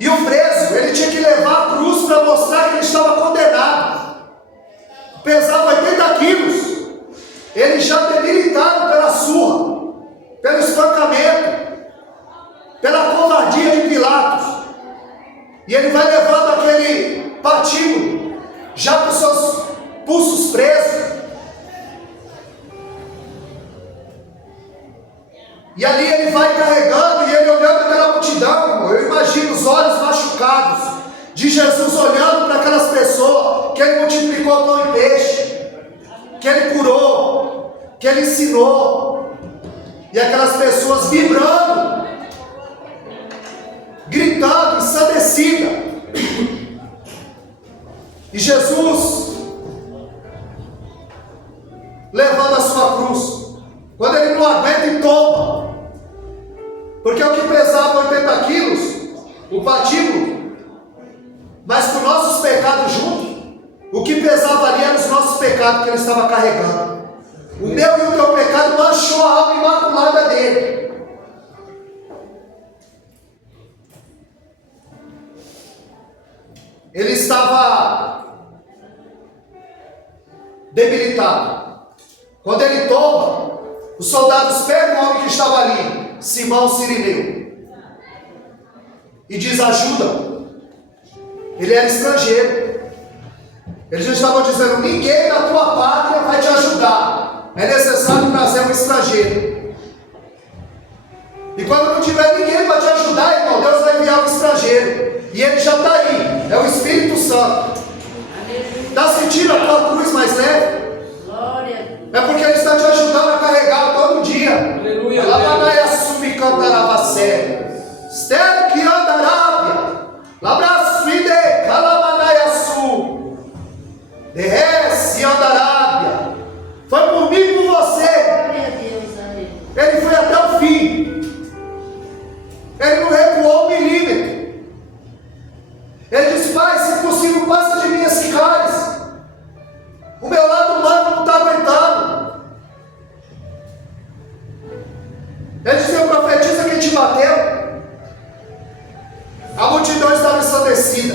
E o preso, ele tinha que levar a cruz para mostrar que ele estava condenado. Pesava 80 quilos. Ele já debilitado pela surra, pelo espancamento, pela covardia de Pilatos. E ele vai levando aquele patíbulo, já com seus pulsos presos. E ali ele vai carregando, e ele olhando aquela multidão. Eu imagino os olhos machucados de Jesus olhando para aquelas pessoas que ele multiplicou pão e peixe, que ele curou, que ele ensinou. E aquelas pessoas vibrando, gritando, ensandecida. E Jesus levando a sua cruz. Quando ele não aguenta e toma. Porque o que pesava 80 quilos, o patíbulo, mas com nossos pecados juntos, o que pesava ali eram os nossos pecados que ele estava carregando. O meu e o teu pecado manchou a alma imaculada dele. Ele estava debilitado. Quando ele toma, os soldados pegam o homem que estava ali, Simão Cirineu, e diz: ajuda. Ele era estrangeiro. Eles já estavam dizendo: ninguém na tua pátria vai te ajudar. É necessário trazer um estrangeiro. E quando não tiver ninguém para te ajudar, irmão, Deus vai enviar um estrangeiro. E ele já está aí. É o Espírito Santo. Está sentindo a tua cruz mais leve? Glória a Deus. É porque ele está te ajudando a carregar todo dia. Aleluia. Labanaia sumi cantaravacé. Estel que anda arábia. Labrasfide calamanaia su. Derrece anda arábia. Foi por mim e por você. Glória a Deus. Aleluia. Ele foi até o fim. Ele não recuou um milímetro. Ele disse: Pai, se possível, passa de mim esse cálice. O meu lado humano não está aguentando. Ele disse: eu profetizo quem te bateu. A multidão estava ensandecida.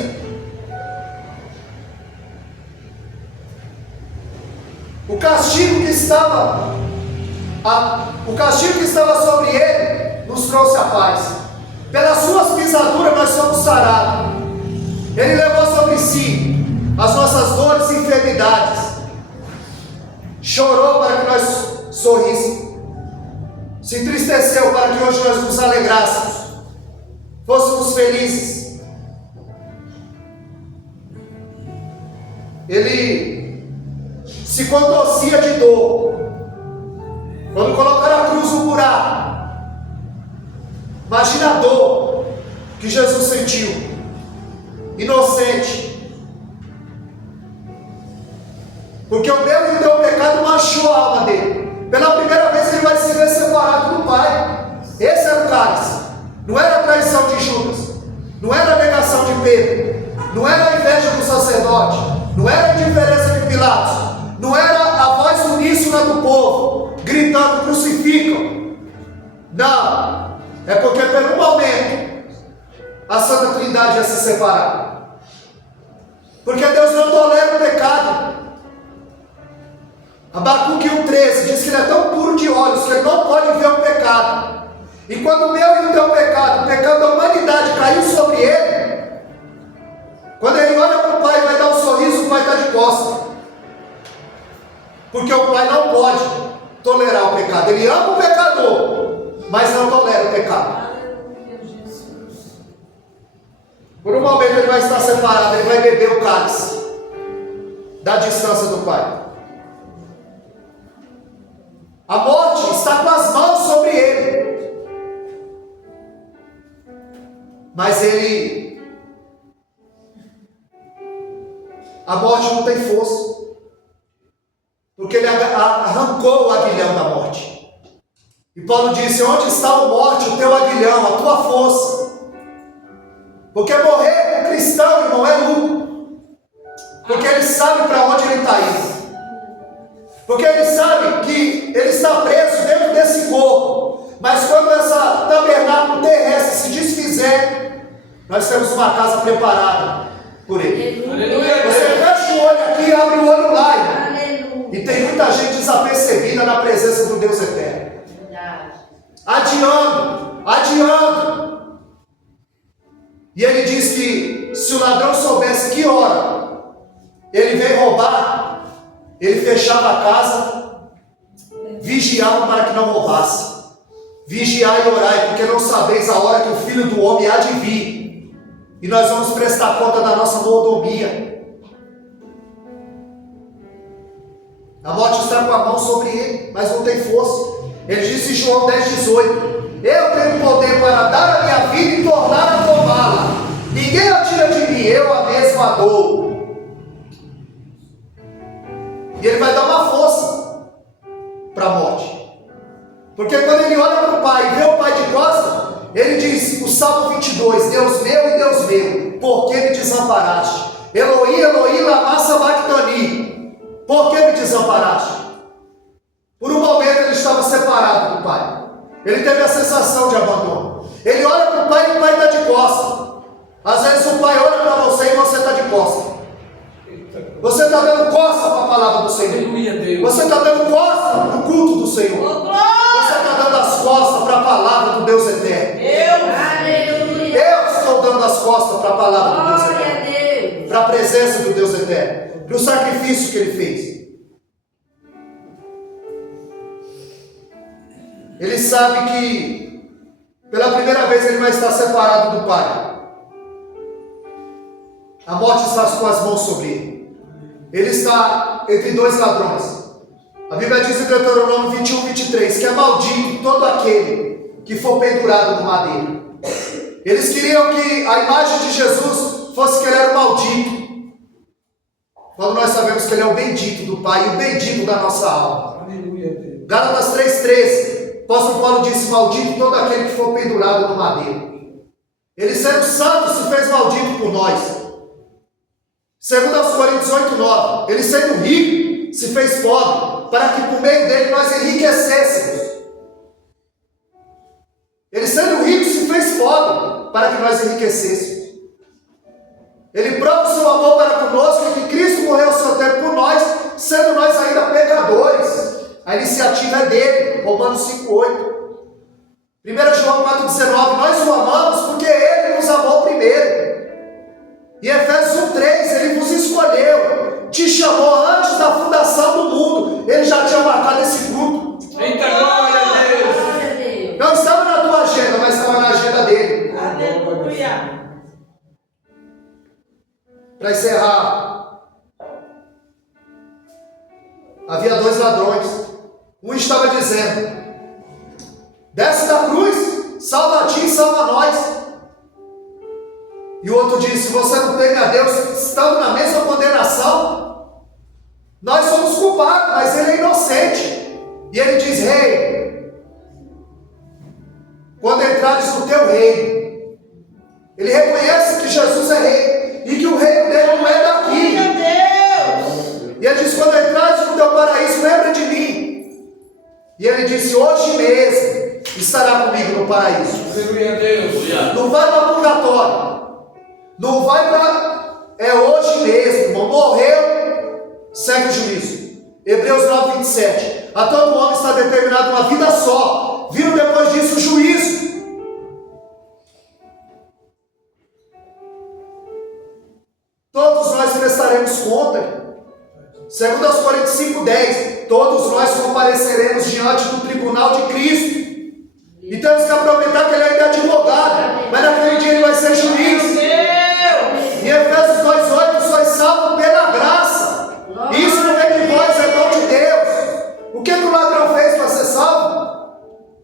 O castigo que estava sobre ele nos trouxe a paz. Pelas suas pisaduras nós somos sarados. Ele levou sobre si as nossas dores e enfermidades. Chorou para que nós sorríssemos. Se entristeceu para que hoje nós nos alegrássemos. Fôssemos felizes. Ele se contorcia de dor. Quando colocaram a cruz no buraco, imagina a dor que Jesus sentiu. Inocente. Porque o meu e o teu pecado manchou a alma dele. Pela primeira vez ele vai se ver separado do Pai. Esse era o cálice. Não era a traição de Judas. Não era a negação de Pedro. Não era a inveja do sacerdote. Não era a indiferença de Pilatos. Não era a voz uníssona do povo gritando: crucificam. Não. É porque por um momento a Santa Trindade ia se separar. Porque Deus não tolera o pecado. Abacuque 1,13 diz que ele é tão puro de olhos que ele não pode ver o pecado. E quando o meu e o teu pecado, o pecado da humanidade caiu sobre ele, quando ele olha para o Pai e vai dar um sorriso, o Pai está de costas. Porque o Pai não pode tolerar o pecado. Ele ama o pecador, mas não tolera o pecado. Aleluia, Jesus. Por um momento ele vai estar separado, ele vai beber o cálice da distância do Pai. A morte está com as mãos sobre ele. Mas a morte não tem força. Porque ele arrancou o aguilhão da morte. E Paulo disse: onde está a morte, o teu aguilhão, a tua força? Porque morrer com cristão, irmão, é lucro. Porque ele sabe para onde ele está indo. Porque ele sabe que ele está preso dentro desse corpo. Mas quando essa tabernáculo terrestre se desfizer, nós temos uma casa preparada por ele. Aleluia. Você fecha o olho aqui e abre o olho lá, irmão. Aleluia. E tem muita gente desapercebida na presença do Deus eterno. Verdade. Adiando. E ele diz que se o ladrão soubesse que hora ele veio roubar, ele fechava a casa, vigiava para que não roubasse. Vigiai e orai, porque não sabeis a hora que o Filho do Homem há de vir. E nós vamos prestar conta da nossa mordomia. A morte está com a mão sobre ele, mas não tem força. Ele disse em João 10,18: eu tenho poder para dar a minha vida e tornar a tomá-la. Ninguém a tira de mim, eu a mesma dou. E ele vai dar uma força para a morte. Porque quando ele olha para o Pai e vê o Pai de costas, ele diz, o Salmo 22, Deus meu e Deus meu, por que me desamparaste? Eloí, Eloí, lama sabachthani, por que me desamparaste? Por um momento ele estava separado do Pai. Ele teve a sensação de abandono. Ele olha para o Pai e o Pai está de costas. Às vezes o Pai olha para você e você está de costas. Você está dando costa para a palavra do Senhor. Você está dando costa para o culto do Senhor. Você está dando as costas para a palavra do Deus eterno. Eu estou dando as costas para a palavra do Deus eterno. Para a presença do Deus eterno. Para o sacrifício que ele fez. Ele sabe que pela primeira vez ele vai estar separado do Pai. A morte está com as mãos sobre ele. Ele está entre dois ladrões. A Bíblia diz em Deuteronômio 21:23 que é maldito todo aquele que for pendurado no madeiro. Eles queriam que a imagem de Jesus fosse que ele era o maldito, quando nós sabemos que ele é o bendito do Pai e o bendito da nossa alma. Gálatas 3:13, o apóstolo Paulo disse: maldito todo aquele que for pendurado no madeiro. Ele sendo santo se fez maldito por nós. Segundo aos Coríntios 8:9, ele sendo rico, se fez pobre, para que por meio dele nós enriquecêssemos. Ele sendo rico, se fez pobre, para que nós enriquecêssemos. Ele prova o seu amor para conosco, e que Cristo morreu ao seu tempo por nós, sendo nós ainda pecadores. A iniciativa é dele, Romanos 5:8. 1 João 4:19, nós o amamos porque ele nos amou primeiro. Em Efésios 1:3, ele vos escolheu, te chamou antes da fundação do mundo. Ele já tinha marcado esse fruto. Eita, glória a Deus! Não estava na tua agenda, mas estava na agenda dele. Aleluia. Para encerrar, havia dois ladrões. Um estava dizendo: desce da cruz, salva a ti e salva a nós. E o outro disse: você não teme a Deus, estando na mesma condenação? Nós somos culpados, mas ele é inocente. E ele diz: rei, quando entrares no teu reino, ele reconhece que Jesus é rei e que o reino dele não é daqui. Meu Deus! E ele diz: quando entrares no teu paraíso, lembra de mim. E ele disse: hoje mesmo estará comigo no paraíso. Aleluia a Deus. Não vai para purgatório. Não vai para... É hoje mesmo, irmão. Morreu, segue o juízo. Hebreus 9, 27. A todo homem está determinado uma vida só. Vindo depois disso o juízo. Todos nós prestaremos conta. Segundo aos Coríntios 5, 10. Todos nós compareceremos diante do tribunal de Cristo. E temos que aproveitar que ele ainda é advogado. Mas naquele dia ele vai ser juiz. Em Efésios 2,8, sois salvos pela graça. Isso não vem de vós, é dom de Deus. O que o ladrão fez para ser salvo?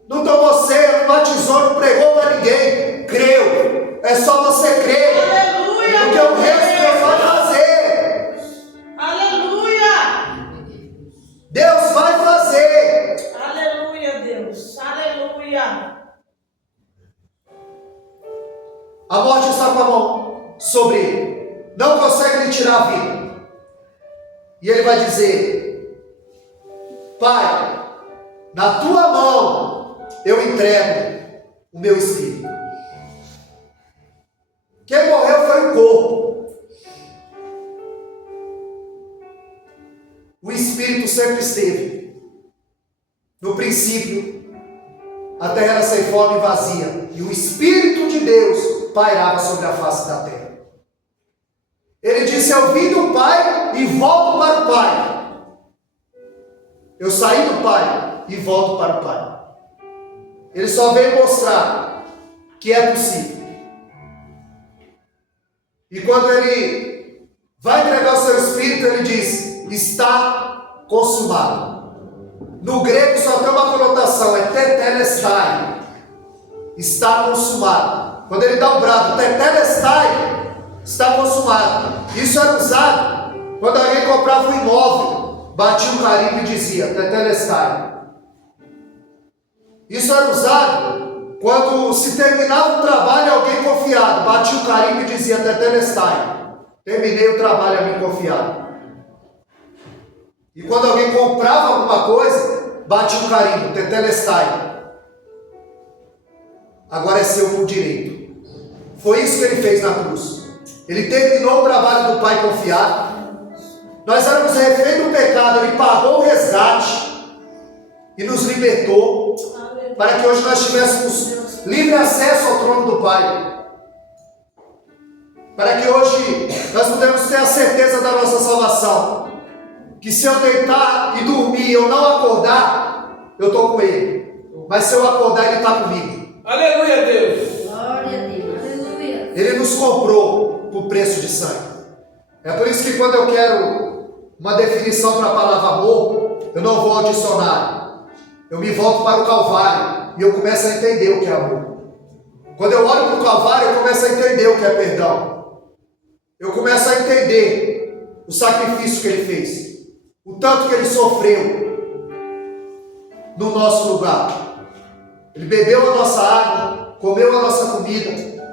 Não tomou ceia, não batizou, não pregou para ninguém. Creu. É só você crer. Aleluia! Porque o resto Deus vai fazer. Aleluia! Deus vai fazer. Aleluia, Deus! Aleluia! A morte está com a mão sobre ele. Não consegue lhe tirar a vida. E ele vai dizer: Pai, na tua mão eu entrego o meu espírito. Quem morreu foi o corpo. O espírito sempre esteve. No princípio, a terra era sem forma e vazia, e o Espírito de Deus pairava sobre a face da terra. Ele disse: eu vim do Pai e volto para o Pai. Eu saí do Pai e volto para o Pai. Ele só veio mostrar que é possível. E quando ele vai entregar o seu Espírito, ele diz: está consumado. No grego só tem uma conotação, é tetelestai. Está consumado. Quando ele dá o brado, tetelestai, está consumado. Isso era usado quando alguém comprava um imóvel, batia um carimbo e dizia tetelestai. Isso era usado quando se terminava um trabalho, alguém confiado, batia o carimbo e dizia tetelestai. Terminei o trabalho a mim confiado. E quando alguém comprava alguma coisa, bate um carimbo, tetelestai. Agora é seu por direito. Foi isso que ele fez na cruz. Ele terminou o trabalho do Pai confiado. Nós éramos refém do pecado, ele pagou o resgate e nos libertou para que hoje nós tivéssemos livre acesso ao trono do Pai. Para que hoje nós pudéssemos ter a certeza da nossa salvação. Que se eu deitar e dormir e eu não acordar, eu estou com Ele. Mas se eu acordar, Ele está comigo. Aleluia a Deus. Glória a Deus. Aleluia. Ele nos comprou por preço de sangue. É por isso que quando eu quero uma definição para a palavra amor, eu não vou ao dicionário. Eu me volto para o Calvário e eu começo a entender o que é amor. Quando eu olho para o Calvário, eu começo a entender o que é perdão. Eu começo a entender o sacrifício que Ele fez. O tanto que Ele sofreu no nosso lugar. Ele bebeu a nossa água, comeu a nossa comida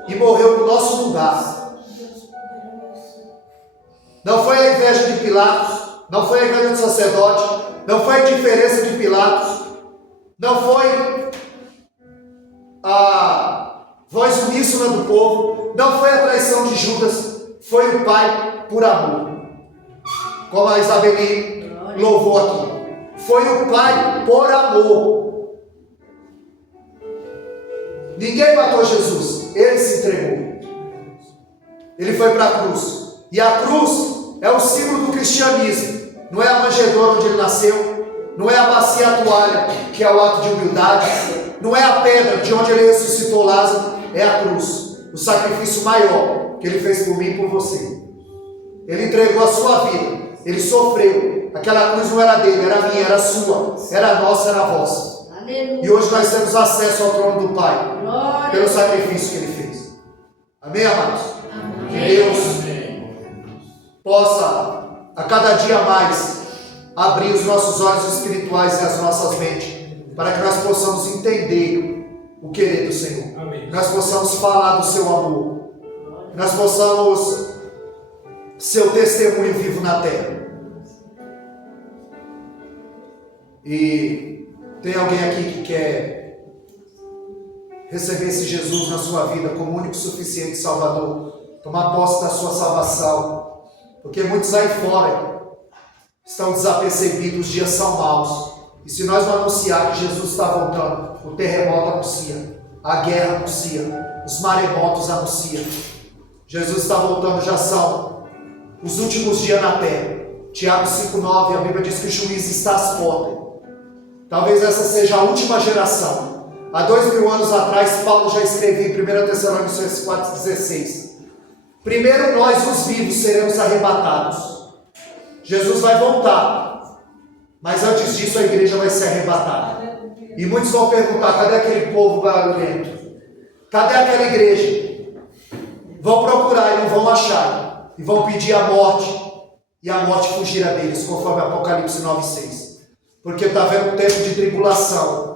e morreu no nosso lugar. Não foi a inveja de Pilatos, não foi a inveja do sacerdote, não foi a indiferença de Pilatos, não foi a voz uníssona do povo, não foi a traição de Judas, foi o Pai por amor. Como a Isabeli louvou aqui. Foi o Pai por amor. Ninguém matou Jesus. Ele se entregou. Ele foi para a cruz. E a cruz é o símbolo do cristianismo. Não é a manjedoura onde ele nasceu. Não é a bacia e a toalha, que é o ato de humildade. Não é a pedra de onde ele ressuscitou Lázaro. É a cruz. O sacrifício maior que ele fez por mim e por você. Ele entregou a sua vida. Ele sofreu. Aquela cruz não era dele, era minha, era sua. Era nossa, era vossa. Aleluia. E hoje nós temos acesso ao trono do Pai. Glória. Pelo sacrifício que Ele fez. Amém, amados? Que Amém. Deus possa, a cada dia mais, abrir os nossos olhos espirituais e as nossas mentes, para que nós possamos entender o querer do Senhor. Amém. Nós possamos falar do seu amor. Nós possamos ser o testemunho vivo na terra. E tem alguém aqui que quer receber esse Jesus na sua vida como único e suficiente Salvador, tomar posse da sua salvação, porque muitos aí fora estão desapercebidos, os dias são maus, e se nós não anunciar que Jesus está voltando, o terremoto anuncia, a guerra anuncia, os maremotos anunciam, Jesus está voltando, já são os últimos dias na terra. Tiago 5,9, a Bíblia diz que o juiz está às portas. Talvez essa seja a última geração. Há 2000 anos atrás, Paulo já escrevia em 1 Tessalonicenses 4,16. Primeiro nós, os vivos, seremos arrebatados. Jesus vai voltar. Mas antes disso, a igreja vai ser arrebatada. E muitos vão perguntar, cadê aquele povo barulhento? Cadê aquela igreja? Vão procurar e não vão achar. E vão pedir a morte. E a morte fugirá deles, conforme Apocalipse 9,6. Porque está havendo um tempo de tribulação.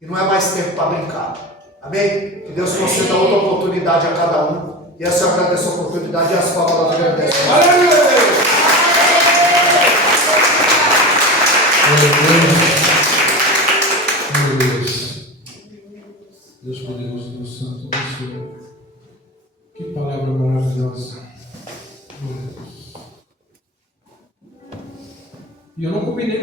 E não é mais tempo para brincar. Amém? Que Deus conceda outra oportunidade a cada um. E essa eu agradeço a oportunidade e as palmas nós agradecemos. Meu Deus. Deus poderoso, Deus santo, Deus Senhor. Que palavra maravilhosa. Meu Deus. E eu não combinei